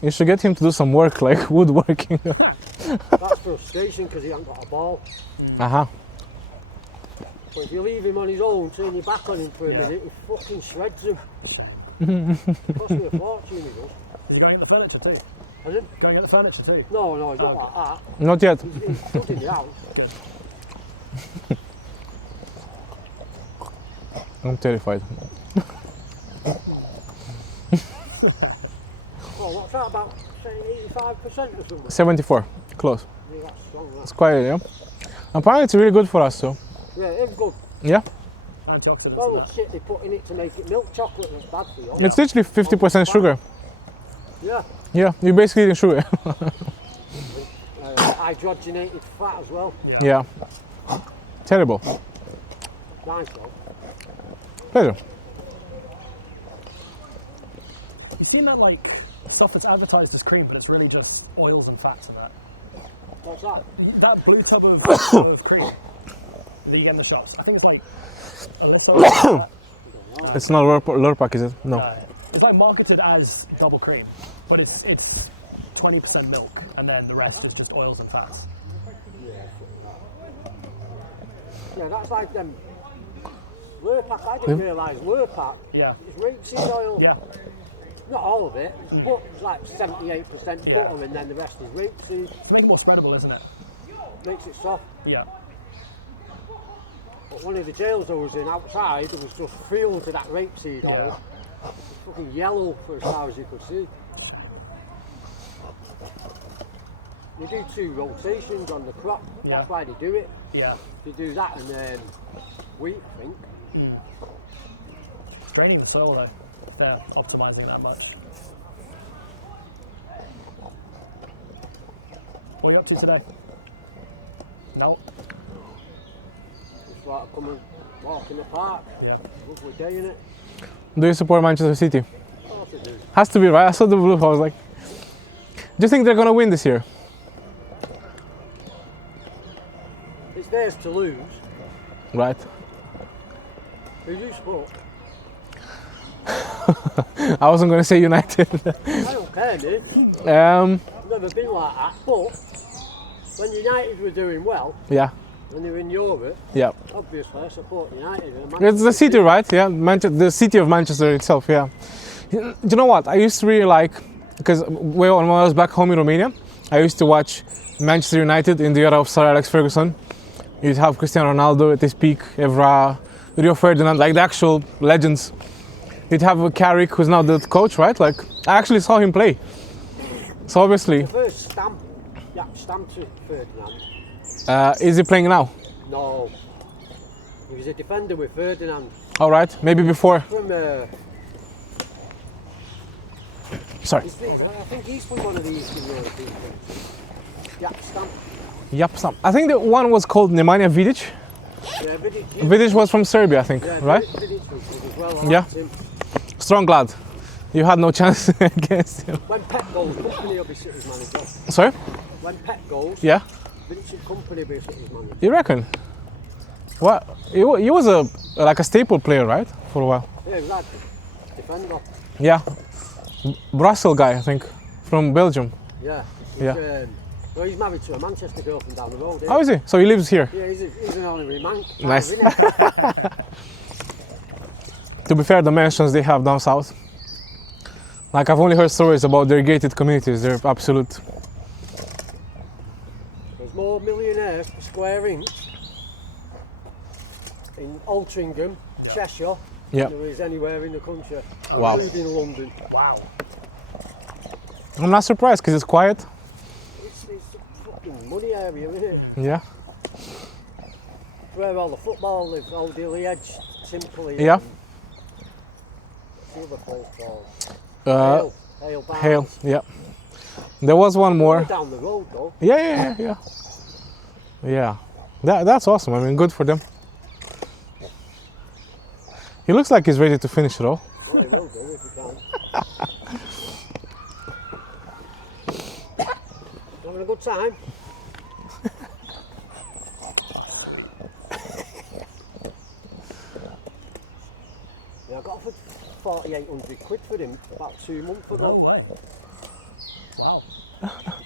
You should get him to do some work, like woodworking. That's frustration because he hasn't got a ball. Uh-huh. But if you leave him on his own, turn your back on him for a Yeah. minute, he fucking shreds him. It cost me a fortune, he does. Is he going at the furniture too? Has it? Going at the furniture too? No, he's not like that. Not yet. He's put in the house. I'm terrified. Oh, what's that about? Say 85% or something? 74. Close. Yeah, that's strong, that. It's quite, yeah. Apparently it's really good for us, so. Yeah, it's good. Yeah. Antioxidants. Well, and the that. shit they put in it to make it milk chocolate that's bad for you. It's literally 50% sugar. Yeah. Yeah, you're basically eating sugar. Hydrogenated fat as well. Yeah. Terrible. Nice though. Pleasure. You've seen that like stuff that's advertised as cream, but it's really just oils and fats in that. What's that? That blue tub of cream that you get in the shops. I think it's like a little. It's not Lurpak, is it? No. It's like marketed as double cream, but it's 20% milk, and then the rest is just oils and fats. Yeah, that's like them. Lurpak, I didn't realise Lurpak Yeah. is rapeseed oil. Yeah. Not all of it, but it's like 78% Yeah. butter and then the rest is rapeseed. To make it more spreadable, isn't it? Makes it soft. Yeah. But one of the jails I was in outside, there was just fields of that rapeseed oil. It's fucking yellow for as far as you could see. They do 2 rotations on the crop. Yeah. That's why they do it. Yeah. They do that and then wheat, I think. Draining the soil though, if they're optimizing that much. What are you up to today? No. Just like come and walk in the park. Yeah. Lovely day, innit? Do you support Manchester City? Of course I do. Has to be, right? I saw the blue, I was like, do you think they're gonna win this year? It's theirs to lose. Right. Who do you support? I wasn't going to say United. I don't care, mate. um, Never been like that. But when United were doing well, yeah, when they were in Europe, yeah. obviously I support United. It's the city, right? Yeah, the city of Manchester itself. Yeah. You know what? I used to really like, because when I was back home in Romania, I used to watch Manchester United in the era of Sir Alex Ferguson. You'd have Cristiano Ronaldo at his peak, Evra, Rio Ferdinand, like the actual legends. You'd have Carrick, who's now the coach, right? Like, I actually saw him play. So obviously... The first stamp to Ferdinand. Is he playing now? No. He was a defender with Ferdinand. All right, maybe before. From Sorry. I think he's from one of the Eastern European countries. Jack Stamp. Yep, some. I think the one was called Nemanja Vidic. Yeah, Vidic. Vidic was from Serbia, I think, Yeah, right? Vidic was good as well. I Yeah. liked him. Strong lad. You had no chance against him. When Pep goes, Company will be City's manager. Sorry? When Pep goes, Yeah? Vidic and Company will be City's manager. You reckon? What? He was like a staple player, right? For a while. Yeah, he's like defender. Yeah. Brussels guy, I think, from Belgium. Yeah. Yeah. Well, he's married to a Manchester girl from down the road. How is he? So he lives here. Yeah, he's an honorary man. Nice. Isn't he? To be fair, the mansions they have down south, like I've only heard stories about their gated communities. They're absolute. There's more millionaires per square inch in Altrincham, Cheshire, Yeah. than there is anywhere in the country, Wow. including London. Wow. I'm not surprised because it's quiet. It's a fucking money area, isn't it? Yeah. It's where all the football live, Old Hilly Edge, Simply. Yeah. What's the other place called? Hale Barnes. Hale. Yeah. There was one more. We're down the road though. Yeah. Yeah. That's awesome. I mean, good for them. He looks like he's ready to finish it all. Well, he will do if he can. Having a good time? Yeah, I got offered 4,800 quid for him about 2 months ago. No way. Wow.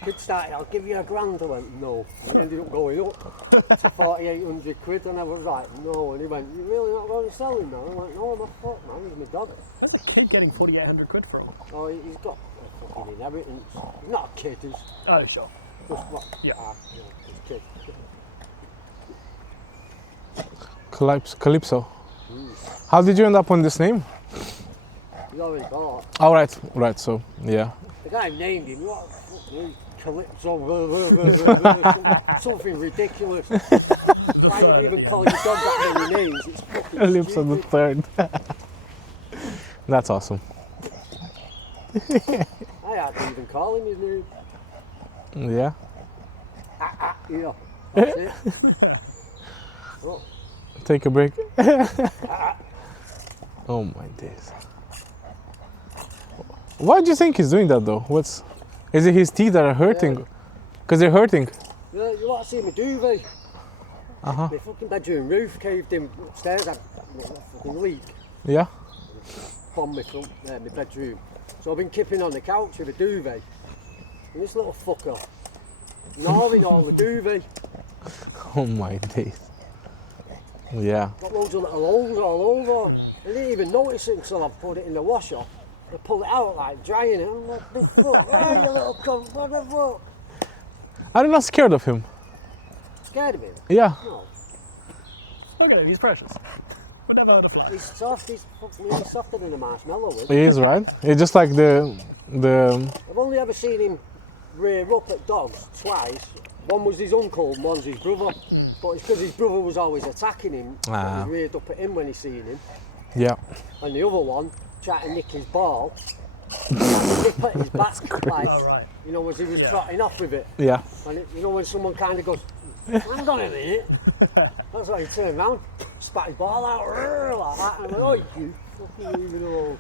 Kid started, I'll give you £1,000. I went, no. He ended up going up to 4,800 quid and I was like, no. And he went, you're really not going to sell him now? I went, no, I'm not fuck, man, he's my dog. Where's a kid getting 4,800 quid from? Oh, he's got a fucking inheritance. He's not a kid, he's Oh, sure. just what? Yeah. He's a kid. Calypso. How did you end up on this name? He's already bought. Oh, right. So, yeah. The guy named him, what the fuck, dude? Calypso, something ridiculous. Why you even call your dog that many names? It's fucking Calypso the stupid. third. That's awesome. I hardly even call him his name. Yeah. Yeah, that's it. Oh, Take a break. Oh my days. Why do you think he's doing that though? Is it his teeth that are hurting? Because they're hurting. yeah, you want to see my duvet? Uh-huh. My fucking bedroom roof caved in upstairs. I had a fucking leak. Yeah. Bombed my bedroom. So I've been kipping on the couch with a duvet. And this little fucker gnawing all the duvet. Oh my days. Yeah. Got loads of little holes all over. I didn't even notice it until I put it in the washer. I pulled it out like drying it. I'm like, big fuck, hey, you little cunt, what the fuck? Are you not scared of him? Scared of him? Yeah. No. Look at him, he's precious. Would never let a fly. He's soft, he's softer than a marshmallow. Isn't He is, right? It's just like the I've only ever seen him rear up at dogs twice. One was his uncle and one's his brother. But it's because his brother was always attacking him. Ah. He reared up at him when he seen him. yeah. And the other one tried to nick his ball. Nip at his back, like, Oh, right. you know, as he was trotting off with it. Yeah. And you know when someone kind of goes, hang on a minute. That's why he turned round, spat his ball out like that. And I went, oh, you fucking leave it alone.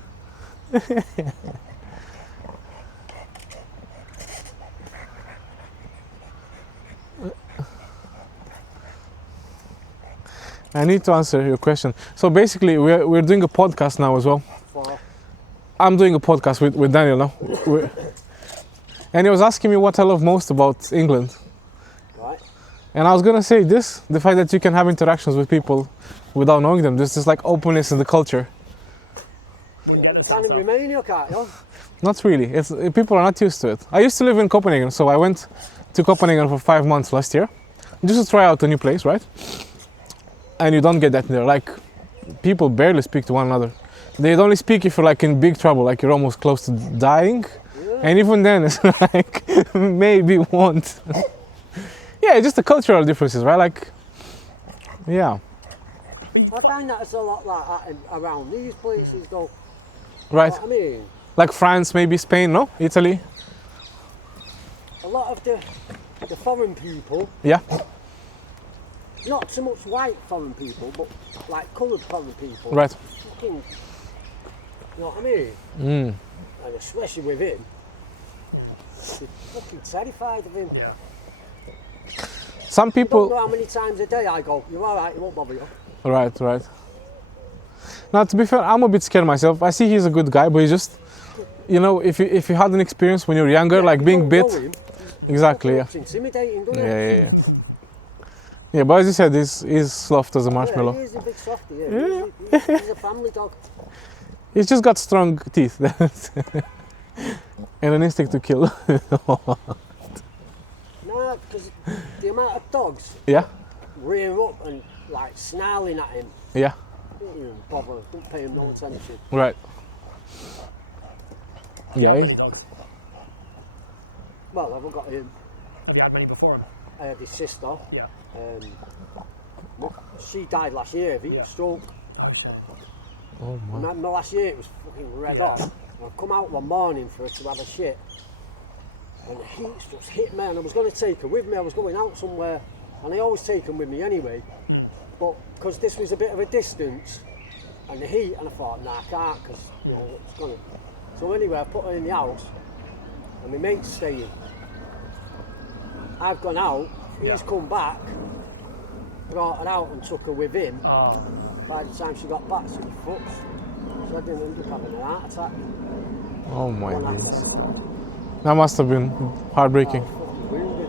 I need to answer your question. So basically, we're doing a podcast now as well. For I'm doing a podcast with Daniel now. And he was asking me what I love most about England. Right. And I was gonna say this, the fact that you can have interactions with people without knowing them. There's this like openness in the culture. Wouldn't get You this can in stuff. Romania, can't you? Not really. People are not used to it. I used to live in Copenhagen, so I went to Copenhagen for 5 months last year, just to try out a new place, right? And you don't get that there. Like, people barely speak to one another. They'd only speak if you're like in big trouble, like you're almost close to dying. Yeah. And even then, it's like, maybe won't. Yeah, just the cultural differences, right? Like, yeah. I find that it's a lot like that around these places, though. Right. You know what I mean? Like France, maybe Spain, no? Italy? A lot of the foreign people, Yeah. not so much white foreign people, but like coloured foreign people. Right. Fucking, you know what I mean? Mm. And especially with him, they're fucking terrified of him. Yeah. Some I don't people... know how many times a day I go, you're alright, it won't bother you. Right, right. Now, to be fair, I'm a bit scared myself. I see he's a good guy, but he's just, you know, if you had an experience when you were younger, like You being don't know bit, him, exactly, yeah. it's intimidating, doesn't Yeah, it? yeah, yeah. Yeah, but as you said, he's soft as a marshmallow. Yeah, he is a big softie, yeah. He's a family dog. He's just got strong teeth and an instinct to kill. Nah, because the amount of dogs Yeah, rear up and like snarling at him, yeah, don't even bother, don't pay him no attention. right. How Yeah, many dogs? Well, I've got him. Have you had many before him? I had his sister. Yeah. She died last year of heat Yeah. stroke. oh my. And my last year it was fucking red hot. And I've come out one morning for her to have a shit. And the heat's just hit me, and I was going to take her with me. I was going out somewhere, and I always take them with me anyway. But because this was a bit of a distance, and the heat, and I thought, nah, I can't, because you know it's going to. So anyway, I put her in the house, and my mate's staying. I've gone out. He's come back, brought her out, and took her with him. Oh, By the time she got back, she was fucked. So I didn't end up having an heart attack. Oh my One days. after. That must have been heartbreaking. Fucking wounded.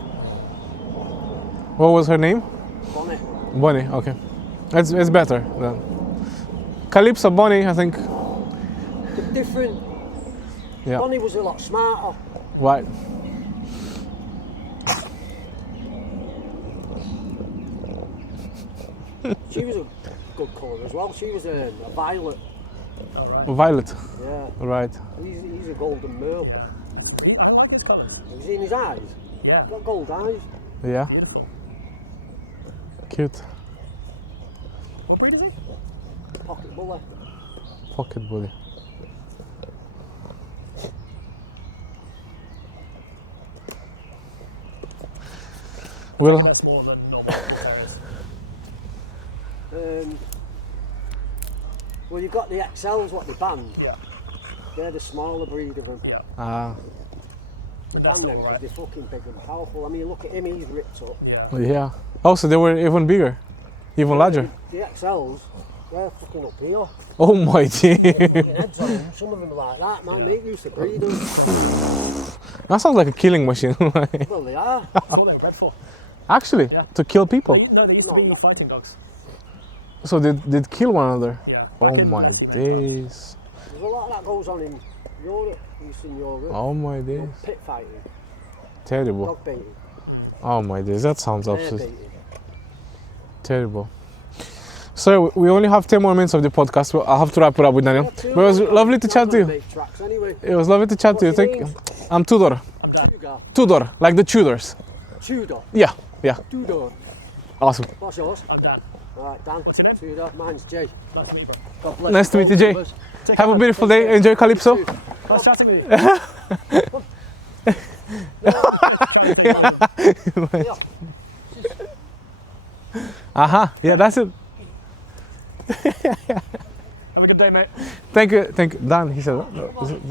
What was her name? Bonnie. Bonnie, okay. It's better then. Calypso, Bonnie, I think. They're different. Yeah. Bonnie was a lot smarter. Right. She was a good colour as well. She was a violet. all right. Violet. Yeah. Right. He's a golden merle. I like his colour. Have you seen his eyes? Yeah. Got gold eyes. Yeah. Beautiful. Cute. What breed is he? Pocket bully. Pocket bully. Well, That's more than normal terriers. Well, you've got the XLs, what they banned. Yeah. They're the smaller breed of them. Yeah. They But banned that's them all because right. they're fucking big and powerful. I mean, look at him, he's ripped up. Yeah. yeah. Also, they were even bigger, even larger. The XLs, they're fucking up here. Oh my god. Fucking heads on them. Some of them are like that. My mate used to breed them. That sounds like a killing machine. Well, they are. What they were bred for? Actually, Yeah. to kill people. No, they used to No, be not- fighting dogs. So they'd kill one another. Yeah. Oh Back in my Western days. There's a lot of that goes on in Europe, Eastern Europe. Oh my You know, days. pit fighting, Terrible. dog baiting, Oh my days. That sounds bear absolutely baiting. terrible. So we only have 10 more minutes of the podcast. Well, I'll have to wrap it up with Daniel. Yeah, But it was long, lovely to not chat to gonna you. make tracks anyway. It was lovely to chat to you. What's your Thank you. names? I'm Tudor. I'm done. Tudor. Tudor, like the Tudors. Tudor. Yeah, yeah. Tudor. Awesome. What's yours? I'm Dan. Alright, Dan. What's your name? Tudor. Mine's Jay. Nice to meet you, bro. God bless Nice to meet you, both Jay. of us. Take Have care, a man. beautiful day. Enjoy Calypso. Nice chatting with you. Yeah. Aha. Yeah, that's it. Have a good day, mate. Thank you. Thank you. Dan, he said. Is it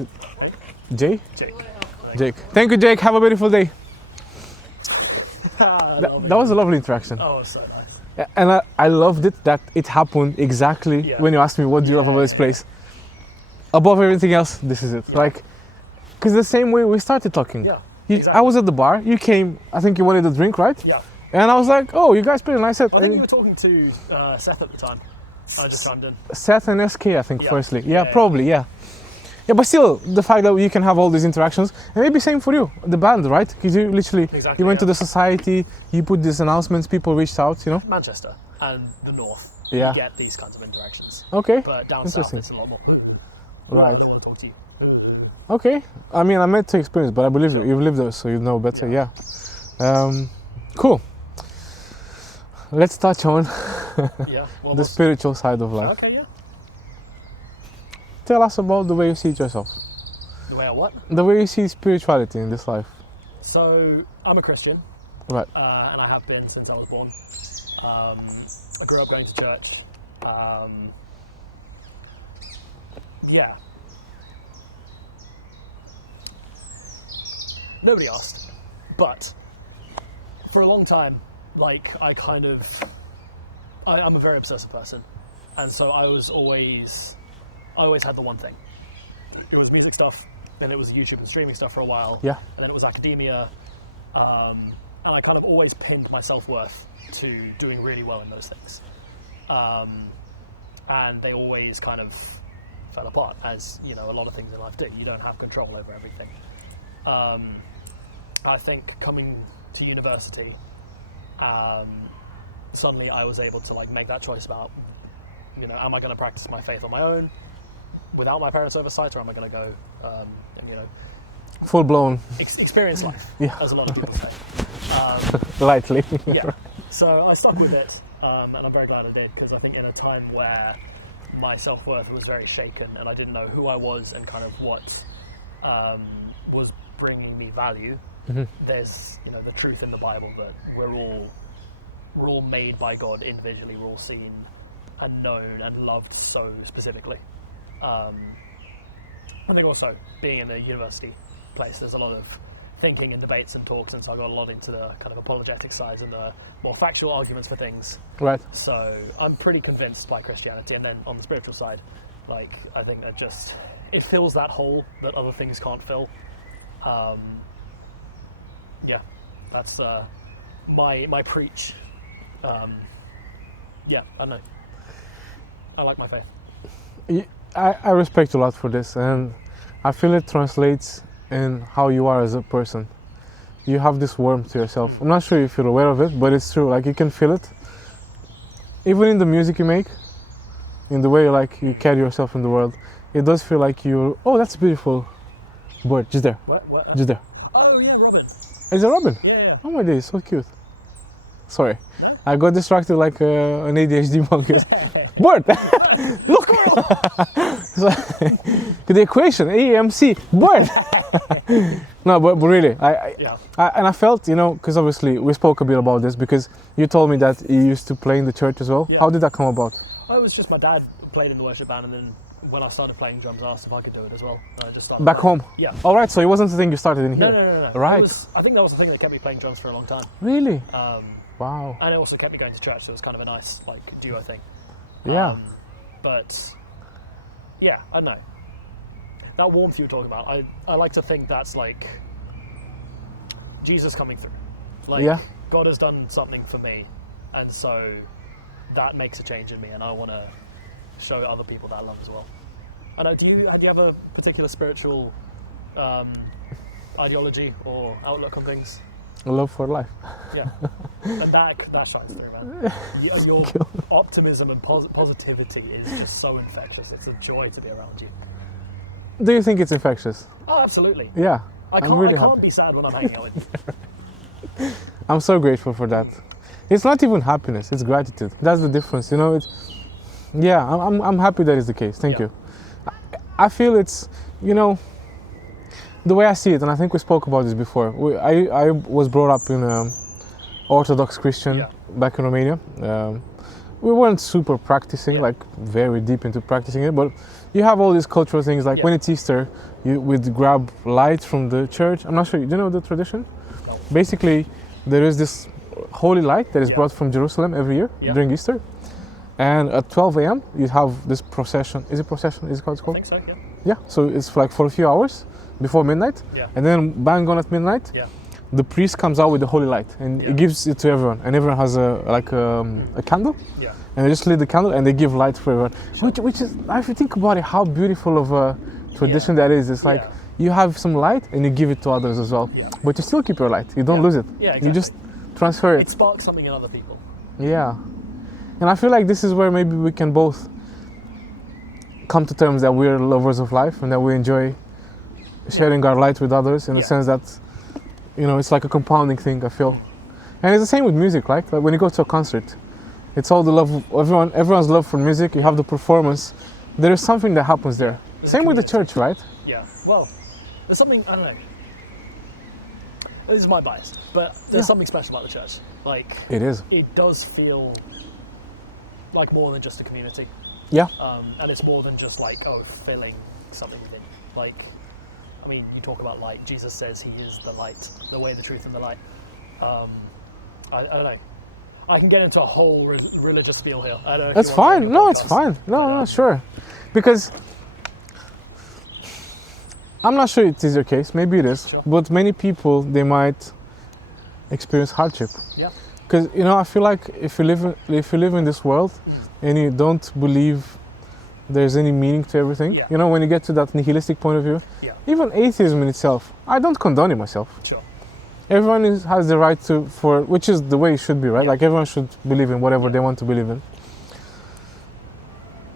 Jay? Jake. Jake. Thank you, Jake. Have a beautiful day. That was a lovely interaction. Oh, so nice. And I loved it that it happened exactly Yeah. when you asked me what do you love about this place. above everything else, this is it. Like, because the same way we started talking. Yeah. I Exactly. was at the bar. You came. I think you wanted a drink, right? Yeah. And I was like, "Oh, you guys play." And I said, I think you were talking to Seth at the time. I just chimed in. Seth and SK, I think, Yeah. firstly. Yeah, yeah. Probably, yeah. Yeah, but still, the fact that you can have all these interactions, and maybe same for you, the band, right? Because you literally, Exactly, you went to yeah. the society, you put these announcements, people reached out, you know? Manchester and the north. Yeah. You get these kinds of interactions. Okay, But down south, Interesting. it's a lot more. Right. I don't want to talk to you. okay. I mean, I meant to experience, but I believe you. You've lived there, so you know better, yeah. Cool. Let's touch on Yeah. Well, the spiritual side of life. Okay, yeah. Tell us about the way you see it yourself. The way I what? The way you see spirituality in this life. So, I'm a Christian. Right. And I have been since I was born. I grew up going to church. Yeah. Nobody asked, but for a long time, like I'm a very obsessive person, and so I always had the one thing. It was music stuff, then it was YouTube and streaming stuff for a while, Yeah. and then it was academia, and I kind of always pinned my self-worth to doing really well in those things. And they always kind of fell apart, as you know, a lot of things in life do. You don't have control over everything. I think coming to university, suddenly I was able to like make that choice about, you know, am I going to practice my faith on my own without my parents' oversight, or am I going to go, and, you know, Full blown, experience life, Yeah. as a lot of people say. lightly. Yeah. So I stuck with it, and I'm very glad I did, because I think in a time where my self-worth was very shaken and I didn't know who I was and kind of what was bringing me value, there's, you know, the truth in the Bible that we're all made by God individually. We're all seen and known and loved so specifically. I think also being in a university place, there's a lot of thinking and debates and talks, and so I got a lot into the kind of apologetic side and the more factual arguments for things. Right. So I'm pretty convinced by Christianity, and then on the spiritual side, like, I think that just, it fills that hole that other things can't fill. Yeah, that's my preach. Yeah, I don't know. I like my faith. I respect you a lot for this, and I feel it translates in how you are as a person. You have this warmth to yourself. I'm not sure if you're aware of it, but it's true. Like, you can feel it, even in the music you make, in the way like you carry yourself in the world. It does feel like you're. Oh, that's a beautiful bird, just there, What? just there. Oh yeah, Robin. Is it Robin? Yeah. Oh my days, so cute. Sorry, No? I got distracted like an ADHD monkey. Bird, look. So, the equation AMC bird. No, but really, I felt, you know, because obviously we spoke a bit about this, because you told me that you used to play in the church as well. Yeah. How did that come about? Oh, it was just my dad played in the worship band, and then when I started playing drums, I asked if I could do it as well. And I just started Back playing. home. Yeah. All right, so it wasn't the thing you started in here. No. Right. I think that was the thing that kept me playing drums for a long time. Really? Wow. And it also kept me going to church, so it was kind of a nice like duo thing. Yeah. But yeah, I don't know. That warmth you were talking about, I like to think that's like Jesus coming through. Like, Yeah. God has done something for me, and so that makes a change in me, and I want to show other people that love as well. I know. Do you have a particular spiritual ideology or outlook on things? Love for life. Yeah, and that shines through, man. Your optimism and positivity is just so infectious. It's a joy to be around you. Do you think it's infectious? Oh, absolutely. Yeah. I I'm really can't happy. be sad when I'm hanging out with you. I'm so grateful for that. It's not even happiness; it's gratitude. That's the difference, you know. I'm happy that is the case. Thank you. I feel it's, you know, the way I see it, and I think we spoke about this before. I was brought up in Orthodox Christian back in Romania. We weren't super practicing, like very deep into practicing it, but you have all these cultural things, like when it's Easter, you would grab lights from the church. I'm not sure, do you know the tradition? No. Basically, there is this holy light that is brought from Jerusalem every year during Easter. And at 12 a.m. you have this procession. Is it procession? Is it what it's I called? think so, yeah. Yeah, so it's like for a few hours before midnight, Yeah. and then bang on at midnight, Yeah. the priest comes out with the holy light and Yeah. he gives it to everyone, and everyone has a candle, Yeah. and they just lit the candle and they give light for everyone. Which is, if you think about it, how beautiful of a tradition that is. It's like you have some light and you give it to others as well, Yeah. but you still keep your light. You don't Yeah. lose it. Yeah, You just transfer It it. sparks something in other people. Yeah, and I feel like this is where maybe we can both come to terms that we're lovers of life and that we enjoy sharing our light with others in the sense that, you know, it's like a compounding thing, I feel. And it's the same with music, right? Like when you go to a concert, it's all the love of everyone's love for music. You have the performance. There is something that happens there. Same with the church, right? Yeah. Well, there's something, I don't know. This is my bias, but there's something special about the church. Like, It is. it does feel like more than just a community. Yeah. And it's more than just like, filling something within you. Like, I mean, you talk about light. Jesus says he is the light, the way, the truth, and the light. I don't know. I can get into a whole religious spiel here. I don't know if That's you want to fine. do a No, it's podcast, fine. No, but, sure. Because I'm not sure it is your case. Maybe it is. Sure. But many people, they might experience hardship. Yeah. Because, you know, I feel like if you live in this world and you don't believe there's any meaning to everything, Yeah. you know, when you get to that nihilistic point of view, Yeah. even atheism in itself, I don't condone it myself. Sure. Everyone has the right which is the way it should be, right? Yeah. Like everyone should believe in whatever they want to believe in.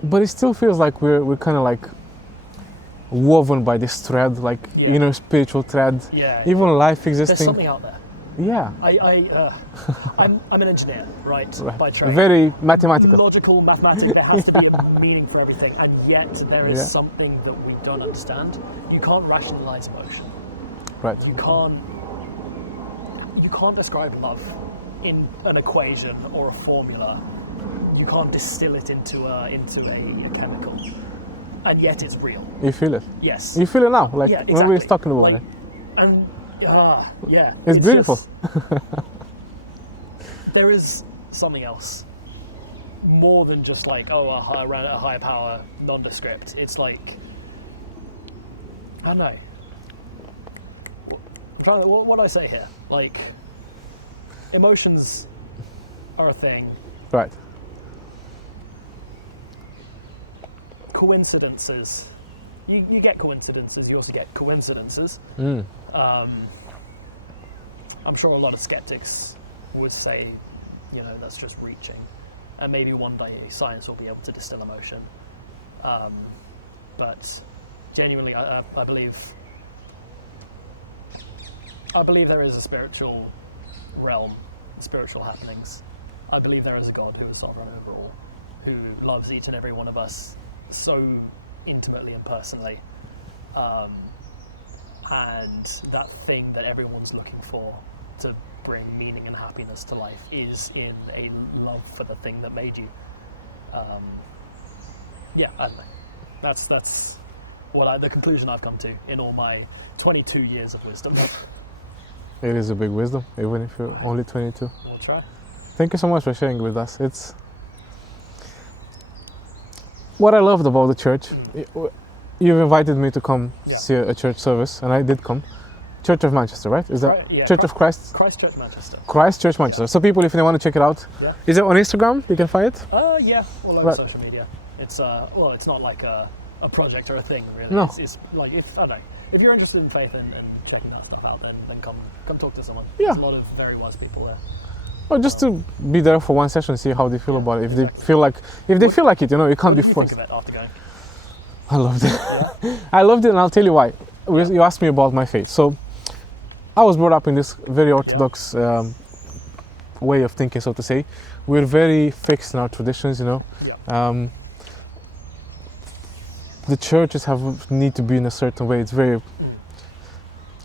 But it still feels like we're kind of like woven by this thread, like inner spiritual thread. Yeah. Even life There's existing. something out there. Yeah. I'm an engineer, right, by trade. Very mathematical. Logical, mathematical. There has to be a meaning for everything, and yet there is Yeah. something that we don't understand. You can't rationalize emotion. Right. You can't describe love in an equation or a formula. You can't distill it into a chemical, and yet it's real. You feel it. Yes. You feel it now, like Yeah, when exactly. we were talking about Like, it. And yeah, It's beautiful. There is something else, more than just like a higher power, nondescript. It's like, I don't know. I'm trying to. What do I say here? Like, emotions are a thing. Right. Coincidences. You get coincidences. You also get coincidences. I'm sure a lot of skeptics would say, you know, that's just reaching, and maybe one day science will be able to distill emotion. But genuinely, I believe there is a spiritual realm, spiritual happenings. I believe there is a God who is sovereign over all, who loves each and every one of us so intimately and personally. And that thing that everyone's looking for to bring meaning and happiness to life is in a love for the thing that made you. I don't know. That's what the conclusion I've come to in all my 22 years of wisdom. It is a big wisdom, even if you're only 22. We'll try. Thank you so much for sharing it with us. It's what I loved about the church. You've invited me to come see a church service, and I did come. Church of Manchester, right? Is that Right, yeah. Church of Christ? Christchurch, Manchester. Christchurch, Manchester. So people, if they want to check it out, is it on Instagram? You can find it? Yeah, all over social media. It's it's not like a project or a thing, really. No. It's like, if you're interested in faith and checking that stuff out, then come talk to someone. Yeah. There's a lot of very wise people there. Or just to be there for one session, see how they feel about it. If they feel like it, you know, it can't What be did you forced. think of it after going? I loved it. I loved it, and I'll tell you why. You asked me about my faith. So I was brought up in this very Orthodox way of thinking, so to say. We're very fixed in our traditions, you know. Yeah. The churches need to be in a certain way. It's very...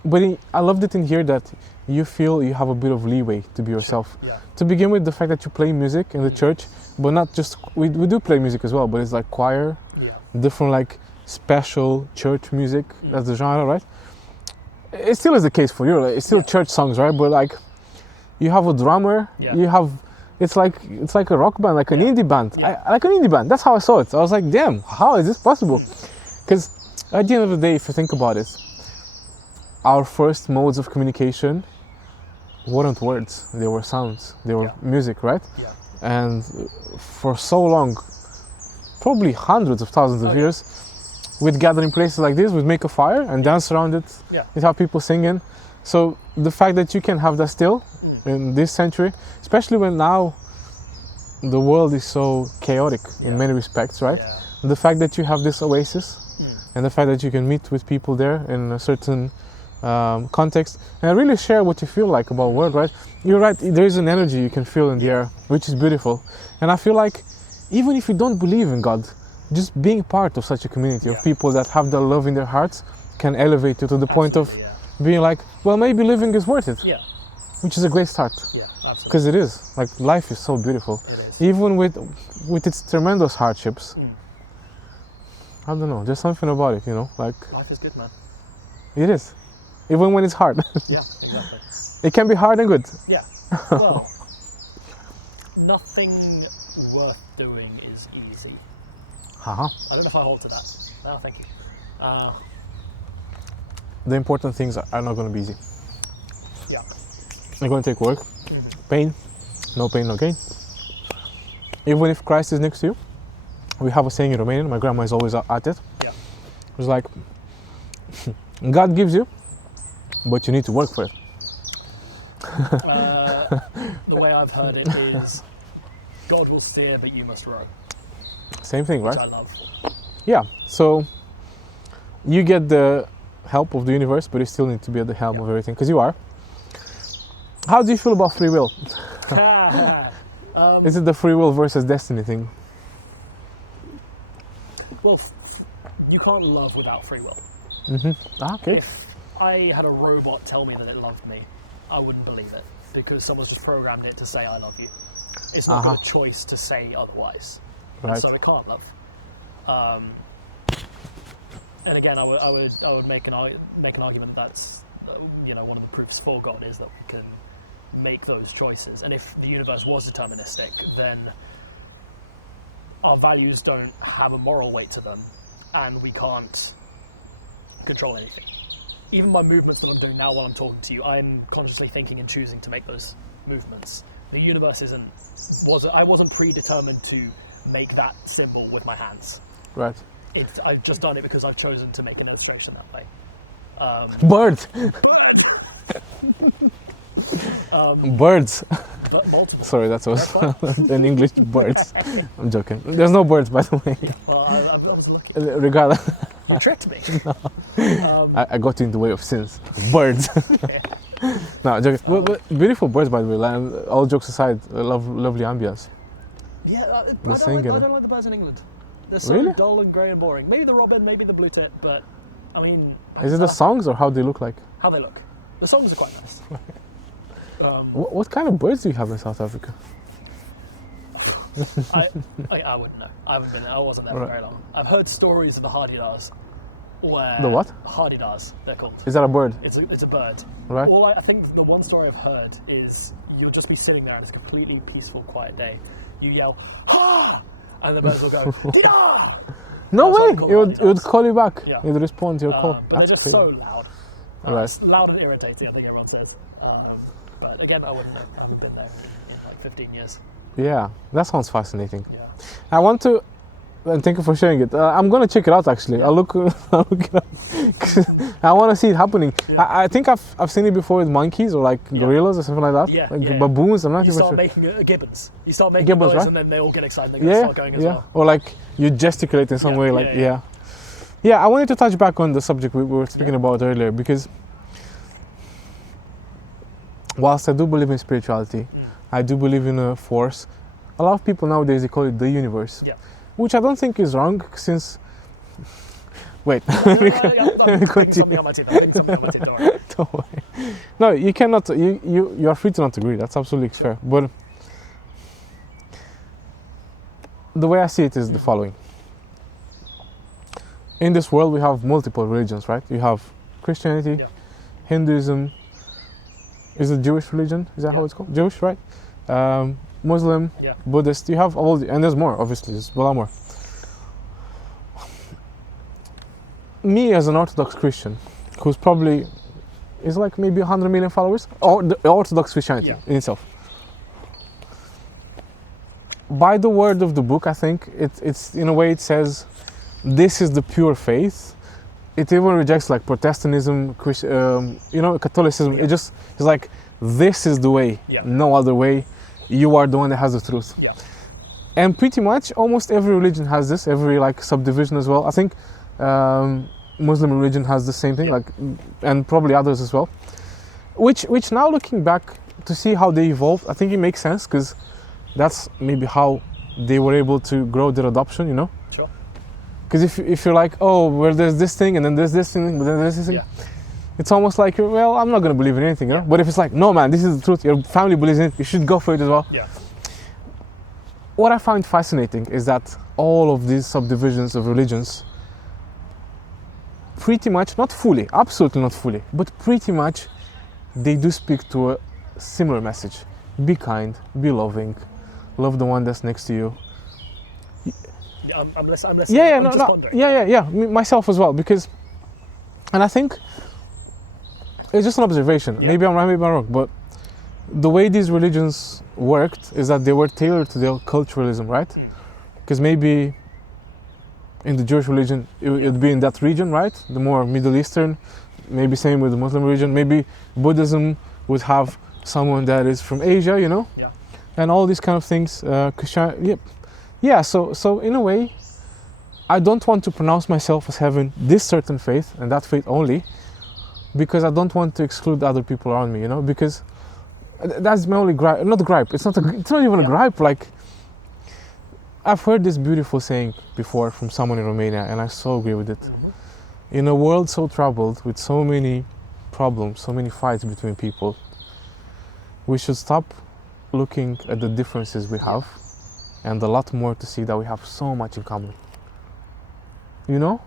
But I loved it in here that you feel you have a bit of leeway to be yourself. Yeah. To begin with, the fact that you play music in the church, but not just... We do play music as well, but it's like choir, different like special church music. That's the genre, right? It still is the case for you. Like, it's still church songs, right? But like, you have a drummer. You have. It's like a rock band, like an indie band. I like an indie band. That's how I saw it. I was like, damn, how is this possible? Because at the end of the day, if you think about it, our first modes of communication weren't words, they were sounds, they were music, right? Yeah. And for so long, probably hundreds of thousands of years, we'd gather in places like this, we'd make a fire and dance around it, we'd have people singing. So the fact that you can have that still in this century, especially when now the world is so chaotic in many respects, right? The fact that you have this oasis and the fact that you can meet with people there in a certain context and really share what you feel like about world, right? You're right, there is an energy you can feel in the air, which is beautiful. And I feel like even if you don't believe in God, just being part of such a community of people that have the love in their hearts can elevate you to the point of being like, well, maybe living is worth it. Yeah. Which is a great start. Yeah, absolutely. Because it is. Like, life is so beautiful. It is. Even with its tremendous hardships. I don't know, there's something about it, you know, like... Life is good, man. It is. Even when it's hard. Yeah, exactly. It can be hard and good. Yeah. Well, nothing worth doing is easy. Uh-huh. I don't know if I hold to that. No, thank you. The important things are not going to be easy. Yeah. They're going to take work, pain, no gain. Even if Christ is next to you, we have a saying in Romanian, my grandma is always at it. Yeah. It's like, God gives you, but you need to work for it. The way I've heard it is, God will steer, but you must row. Same thing, right? Which I love. Yeah, so you get the help of the universe, but you still need to be at the helm of everything, because you are. How do you feel about free will? Is it the free will versus destiny thing? Well, you can't love without free will. Okay. If I had a robot tell me that it loved me, I wouldn't believe it, because someone's just programmed it to say I love you. It's not got a choice to say otherwise. Right. So it can't love. And again, I would make an argument that's one of the proofs for God is that we can make those choices. And if the universe was deterministic, then our values don't have a moral weight to them, and we can't control anything. Even my movements that I'm doing now while I'm talking to you, I'm consciously thinking and choosing to make those movements. The universe I wasn't predetermined to make that symbol with my hands. Right. I've just done it because I've chosen to make an illustration that way. Birds! Birds! But multiple. Sorry, that was in English, birds. I'm joking. There's no birds, by the way. Well, I was looking. Regardless. You tricked me. I got in the way of sins. Birds. No, joking. But beautiful birds, by the way. Like, all jokes aside, lovely ambience. Yeah, I don't like the birds in England. They're so Really? dull and grey and boring. Maybe the robin, maybe the blue tit, but I mean... Is it the songs or how they look like? How they look. The songs are quite nice. What kind of birds do you have in South Africa? I wouldn't know. I wasn't there for very long. I've heard stories of the hardidars. Where The what? Hardidars, they're called. Is that a bird? It's a bird. Right. I think the one story I've heard is you'll just be sitting there and it's a completely peaceful, quiet day. You yell, ha! And the birds will go, dida! No way! It It would call you back. Yeah. It would respond to your call. But they're just crazy. so loud. Right. It's loud and irritating, I think everyone says. But again, I haven't been there in like 15 years. Yeah, that sounds fascinating. Yeah. I want to, and thank you for sharing it. I'm gonna check it out actually. I'll look it up. I want to see it happening. Yeah. I think I've seen it before with monkeys or like gorillas or something like that. Yeah, Like yeah. baboons. I'm not You even start sure. making gibbons. You start making Gibbons, noise right? and then they all get excited and they start going as well. Or like you gesticulate in some way. Like yeah. I wanted to touch back on the subject we were speaking about earlier, because whilst I do believe in spirituality, I do believe in a force. A lot of people nowadays, they call it the universe, which I don't think is wrong, since... Wait, let me continue. I'm putting something on my teeth, don't worry. Don't worry. No, you cannot, you are free to not agree, that's absolutely fair. But the way I see it is the following. In this world we have multiple religions, right? You have Christianity, Hinduism, is it Jewish religion? Is that how it's called? Jewish, right? Muslim, Buddhist, you have all and there's more, obviously, there's a lot more. me as an Orthodox Christian, who's probably is like maybe 100 million followers, or the Orthodox Christianity in itself. By the word of the book, I think it's in a way it says, this is the pure faith. It even rejects like Protestantism, Catholicism. It just is like, this is the way, no other way. You are the one that has the truth. Yeah. And pretty much almost every religion has this, every like subdivision as well. I think Muslim religion has the same thing, like, and probably others as well. Which now looking back to see how they evolved, I think it makes sense, because that's maybe how they were able to grow their adoption, you know? Sure. Because if you're like, oh, well, there's this thing, and then there's this thing, but then there's this thing, it's almost like, well, I'm not going to believe in anything, you know? But if it's like, no, man, this is the truth, your family believes in it, you should go for it as well. Yeah. What I find fascinating is that all of these subdivisions of religions, pretty much, not fully, absolutely not fully, but pretty much, they do speak to a similar message. Be kind, be loving, love the one that's next to you. I'm listening. I'm just pondering. Myself as well, because, and I think it's just an observation. Maybe I'm right, maybe I'm wrong, but the way these religions worked is that they were tailored to their culturalism, right? Because maybe in the Jewish religion, it would be in that region, right? The more Middle Eastern, maybe same with the Muslim religion. Maybe Buddhism would have someone that is from Asia, you know? Yeah. And all these kind of things, Christianity, so in a way, I don't want to pronounce myself as having this certain faith and that faith only, because I don't want to exclude other people around me, you know, because that's my only gripe, it's not even a gripe, like, I've heard this beautiful saying before from someone in Romania, and I so agree with it. In a world so troubled, with so many problems, so many fights between people, we should stop looking at the differences we have, and a lot more to see that we have so much in common. You know?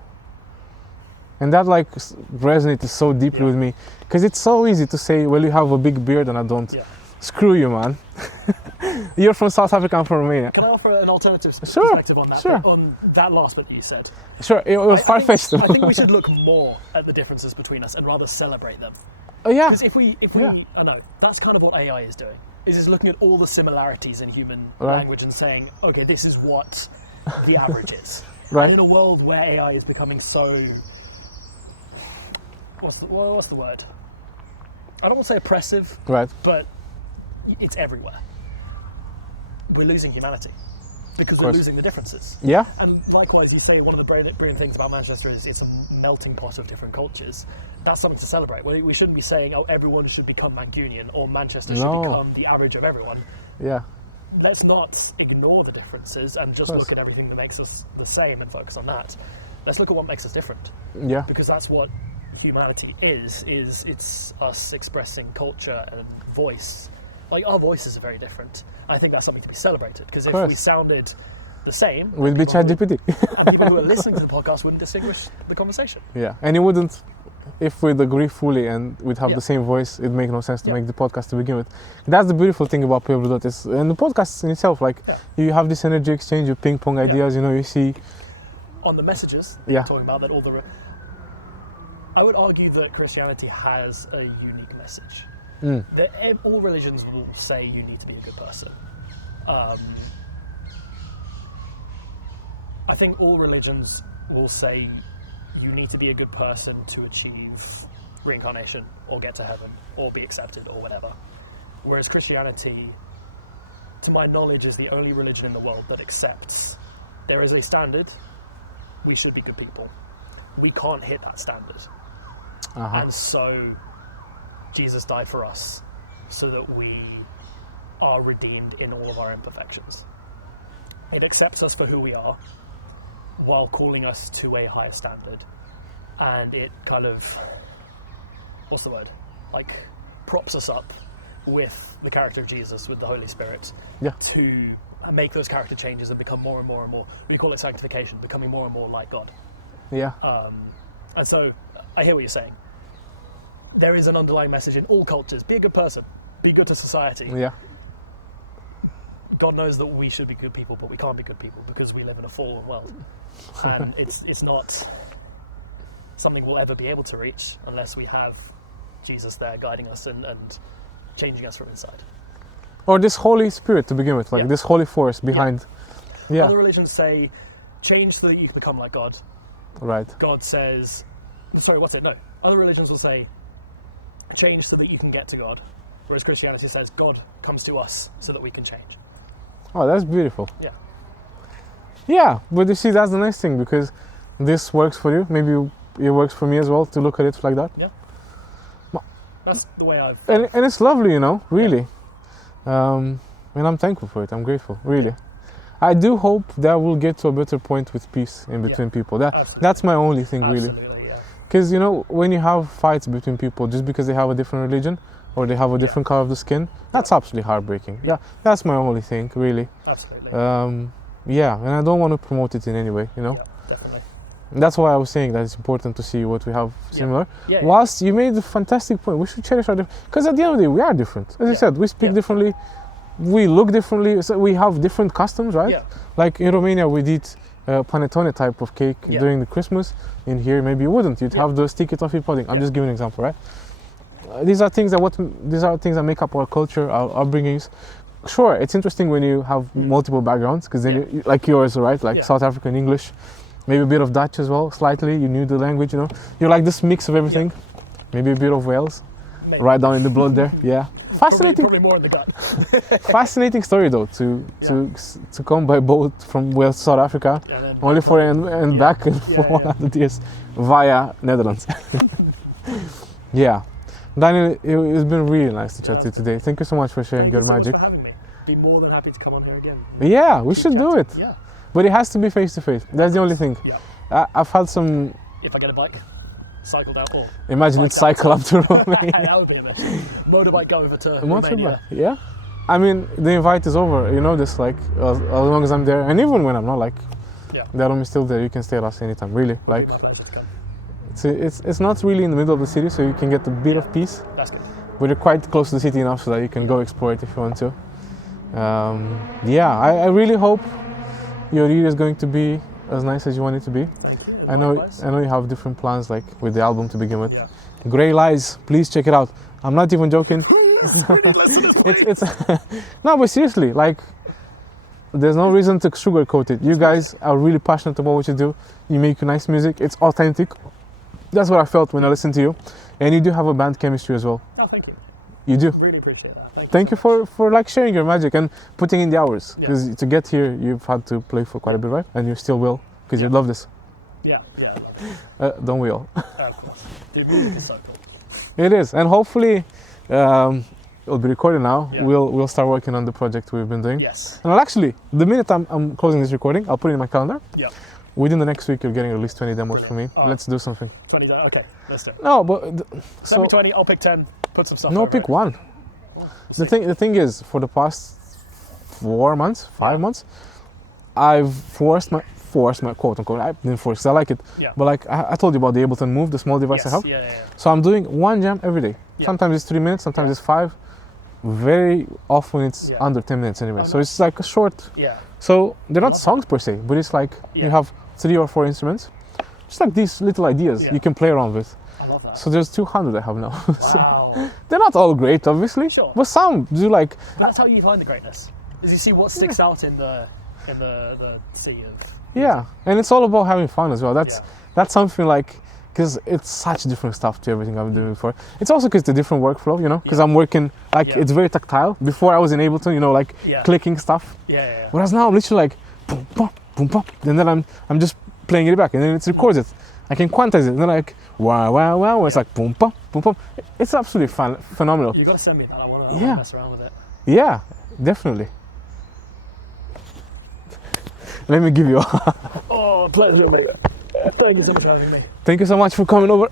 And that like resonated so deeply with me, because it's so easy to say, well, you have a big beard and I don't. Screw you, man. You're from South Africa, I'm from Romania. Can I offer an alternative perspective on that? Sure. On that last bit that you said? Sure, it was far-fetched. I think we should look more at the differences between us and rather celebrate them. Oh yeah. Because if we, I know, that's kind of what AI is doing. Is looking at all the similarities in human language and saying, okay, this is what the average is. Right. And in a world where AI is becoming so, what's the word? I don't want to say oppressive, but it's everywhere. We're losing humanity because we're losing the differences. Yeah. And likewise, you say one of the brilliant things about Manchester is it's a melting pot of different cultures. That's something to celebrate. We shouldn't be saying, oh, everyone should become Mancunian or Manchester should become the average of everyone. Yeah. Let's not ignore the differences and just look at everything that makes us the same and focus on that. Let's look at what makes us different. Yeah. Because that's what humanity is it's us expressing culture and voice. Like, our voices are very different. I think that's something to be celebrated, because if we sounded the same, we'd be ChatGPT. and people who are listening to the podcast wouldn't distinguish the conversation. Yeah, and it wouldn't, if we'd agree fully and we'd have the same voice, it'd make no sense to make the podcast to begin with. That's the beautiful thing about Blu Dot, is, and the podcast in itself, like, you have this energy exchange, you ping pong ideas, you know, you see. On the messages, talking about that, I would argue that Christianity has a unique message. That all religions will say you need to be a good person. I think all religions will say you need to be a good person to achieve reincarnation or get to heaven or be accepted or whatever. Whereas Christianity, to my knowledge, is the only religion in the world that accepts there is a standard, we should be good people. We can't hit that standard. And so Jesus died for us so that we are redeemed in all of our imperfections. It accepts us for who we are while calling us to a higher standard. And it kind of, what's the word? Like, props us up with the character of Jesus, with the Holy Spirit, to make those character changes and become more and more and more. We call it sanctification, becoming more and more like God. Yeah. And so, I hear what you're saying. There is an underlying message in all cultures. Be a good person. Be good to society. Yeah. God knows that we should be good people, but we can't be good people because we live in a fallen world. And it's not... something we'll ever be able to reach unless we have Jesus there guiding us and changing us from inside. Or this Holy Spirit to begin with, like Yeah. this holy force behind. Yeah. Other religions say, change so that you can become like God. Right. God says, sorry, what's it? No. Other religions will say, change so that you can get to God. Whereas Christianity says, God comes to us so that we can change. Oh, that's beautiful. Yeah. Yeah, but you see, that's the nice thing, because this works for you. Maybe it works for me as well to look at it like that. Yeah. That's the way I've... And it's lovely, you know, really. And I'm thankful for it. I'm grateful, really. I do hope that we'll get to a better point with peace in between people. That's my only thing, really. Absolutely, yeah. Because, you know, when you have fights between people just because they have a different religion or they have a different color of the skin, that's absolutely heartbreaking. Yeah, that's my only thing, really. Absolutely. Yeah, and I don't want to promote it in any way, you know. Yeah, definitely. And that's why I was saying that it's important to see what we have similar. Yeah. Whilst you made a fantastic point, we should cherish our difference. Because at the end of the day, we are different. As I said, we speak differently, we look differently, so we have different customs, right? Yeah. Like in Romania, we did panettone type of cake during the Christmas. In here, maybe you wouldn't. You'd have the sticky toffee pudding. I'm just giving an example, right? These are things that make up our culture, our upbringings. Sure, it's interesting when you have multiple backgrounds, because then you, like yours, right? Like South African English, maybe a bit of Dutch as well, slightly. You knew the language, you know. You're like this mix of everything. Maybe a bit of Wales, right down in the blood there. Yeah, fascinating. Probably more in the gut. Fascinating story though, to come by boat from Wales to South Africa, only for and back for 100 years via Netherlands. Yeah. Daniel, it's been really nice to chat to you today. Thank you so much for sharing your magic. Thank you so much for having me. Be more than happy to come on here again. Yeah, we should do it. Yeah. But it has to be face to face. That's the only thing. Yeah. I've had some... If I get a bike, cycled out or... Imagine it cycle up to Romania. That would be amazing. Motorbike go over to Romania. Yeah. I mean, the invite is over. You know this, like, as long as I'm there. And even when I'm not, like, the room is still there. You can stay at us anytime, really. Like, It'd be my pleasure to come. It's not really in the middle of the city, so you can get a bit of peace. That's good. But you're quite close to the city enough so that you can go explore it if you want to. I really hope your year is going to be as nice as you want it to be. Thank you. I know you have different plans, like with the album to begin with. Grey Lies, please check it out. I'm not even joking. it's no, but seriously, like, there's no reason to sugarcoat it. You guys are really passionate about what you do. You make nice music. It's authentic. That's what I felt when I listened to you. And you do have a band chemistry as well. Oh, thank you. You do. Really appreciate that. Thank you for like sharing your magic and putting in the hours. Because to get here, you've had to play for quite a bit, right? And you still will, because you love this. Yeah, I love it. Don't we all? Of course. The music is so cool. It is. And hopefully, it'll be recorded now. Yeah. We'll start working on the project we've been doing. Yes. And I'll actually, the minute I'm closing this recording, I'll put it in my calendar. Yeah. Within the next week, you're getting at least 20 demos from me. Let's do something. 20, okay, let's do it. No, but... Send me 20, I'll pick 10, put some stuff No, over pick it. one. The thing is, for the past 5 months, I've forced my quote unquote, I didn't force, 'cause I like it. Yeah. But like, I told you about the Ableton Move, the small device I have. Yeah. So I'm doing one jam every day. Yeah. Sometimes it's 3 minutes, sometimes it's 5. Very often it's under 10 minutes anyway. So it's like a short. Yeah. So they're not songs per se, but it's like you have 3 or 4 instruments. Just like these little ideas you can play around with. I love that. So there's 200 I have now. Wow. So they're not all great, obviously. Sure. But some do like. But that's how you find the greatness. Is you see what sticks out in the sea of. Yeah, and it's all about having fun as well. That's something like, because it's such different stuff to everything I've been doing before. It's also because it's a different workflow, you know, because I'm working, like, it's very tactile. Before I was in Ableton, you know, like clicking stuff. Yeah. Whereas now I'm literally like, boom, pop, boom, pop. And then I'm just playing it back, and then it's recorded. I can quantize it, and then like, wow, where it's like, boom, pop, boom, pop. It's absolutely phenomenal. You got to send me that. I want to mess around with it. Yeah, definitely. Let me give you a... Oh, pleasure, mate. Thank you so much for having me. Thank you so much for coming over.